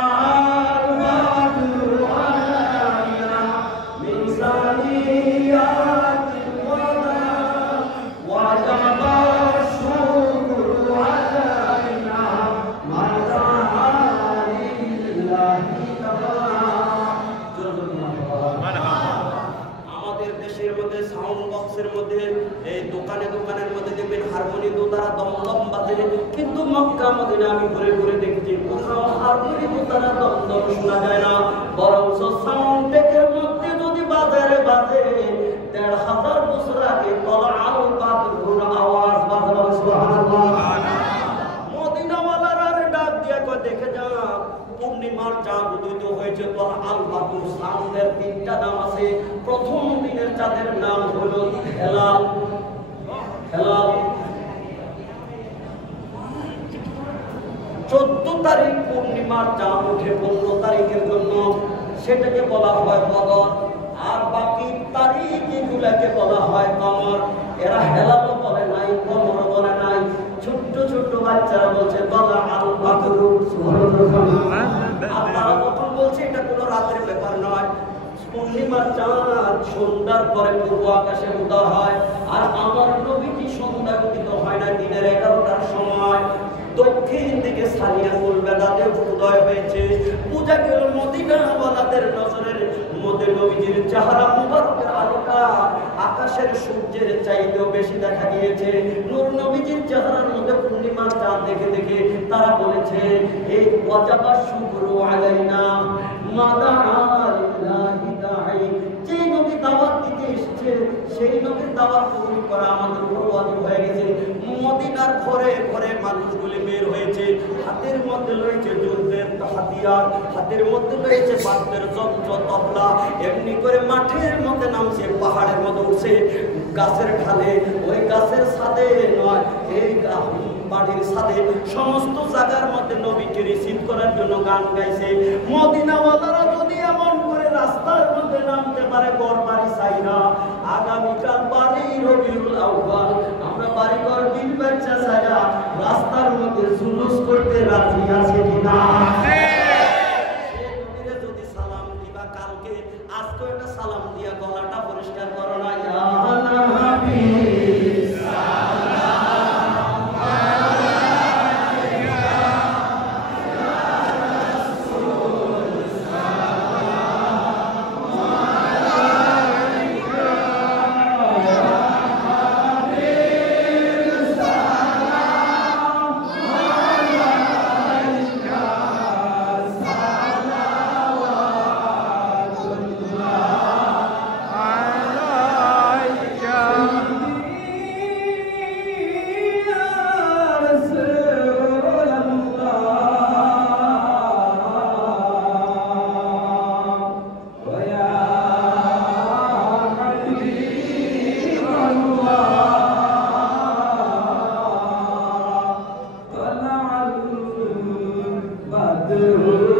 কিন্তু মক্কা মদিনা আমি ঘুরে ঘুরে দেখেছি কোথাও হারমোনি দোতারা দমদম শোনা যায় না বরং সাউন্ড ডেকের মধ্যে যদি বাজারে বাজে ১৫০০ বছর আগে তলা আলো পাথর আওয়াজ বাজে সুবহানাল্লাহ মদিনাওয়ালার ডাক দিয়ে কয় দেখে যা পূর্ণিমার চাঁদ উদিত হয়েছে তলা আল পাথর সাউন্ডের ৩টা নাম আছে প্রথম দিনের চাঁদের নাম হলো হেলাল হেলাল 14 তারিখ পূর্ণিমার চাঁদ উঠে 15 তারিখের জন্য সেটাকে বলা হয় বদর আর বাকি তারিখগুলোকে বলা হয় কমর এরা হেলালও বলে নাই কমর বলে নাই ছোট্ট ছোট্ট বাচ্চারা বলছে তলা আল বাদর আপনারা তখন বলছে এটা কোনো রাতের ব্যাপার নয় পূর্ণিমার চাঁদ সন্ধ্যার পরে পূর্ব আকাশে উদয় হয় আর আমার নবীজি সন্ধ্যা উদিত হয় না দিনের 11টার সময় দক্ষিণ দিকে সানিয়াতুল বেদাতে উদয় হয়েছে পূজা গেল মদিনাওয়ালাদের নজরের মধ্যে নবীজির চেহারা মুবারকের আলোটা আকাশের সূর্যের চাইতেও বেশি দেখা গিয়েছে নূর নবীজির চেহারার মধ্যে পূর্ণিমার চাঁদ দেখে দেখে তারা বলেছে এই ওয়াজাবা শুকরু আলাইনা মাদা আলিল্লাহি দাঈ যে নবী দাওয়াত দিতে এসেছে সেই নবীর দাওয়াত কবুল করা আমাদের উপর ওয়াজিব হয়ে গেছে মদিনার ঘরে ঘরে মানুষগুলি বের হয়েছে হাতের মধ্যে রয়েছে যুদ্ধের হাতিয়ার হাতের মধ্যে রয়েছে বাদ্যের যন্ত্র তবলা এমনি করে মাঠের মধ্যে নামছে পাহাড়ের মধ্যে উঠছে গাছের ঢালে ওই গাছের ছাদে নয় এই বাড়ির ছাদে সমস্ত জায়গার মধ্যে নবীকে রিসিভ করার জন্য গান গাইছে মদিনাওয়ালারা যদি এমন করে রাস্তার মধ্যে নামতে পারে ঘর বাড়ি চাই না আগামীকাল বাড়ি রবিউল আউয়াল আমরা বাড়ি ঘর দিন বাচ্চা ছাড়া রাস্তার মধ্যে জুলুস করতে রাজি আছে কিনা যদি সালাম দিবা কালকে আজকে একটা সালাম দিয়া গলাটা পরিষ্কার করো না ইয়া নবী do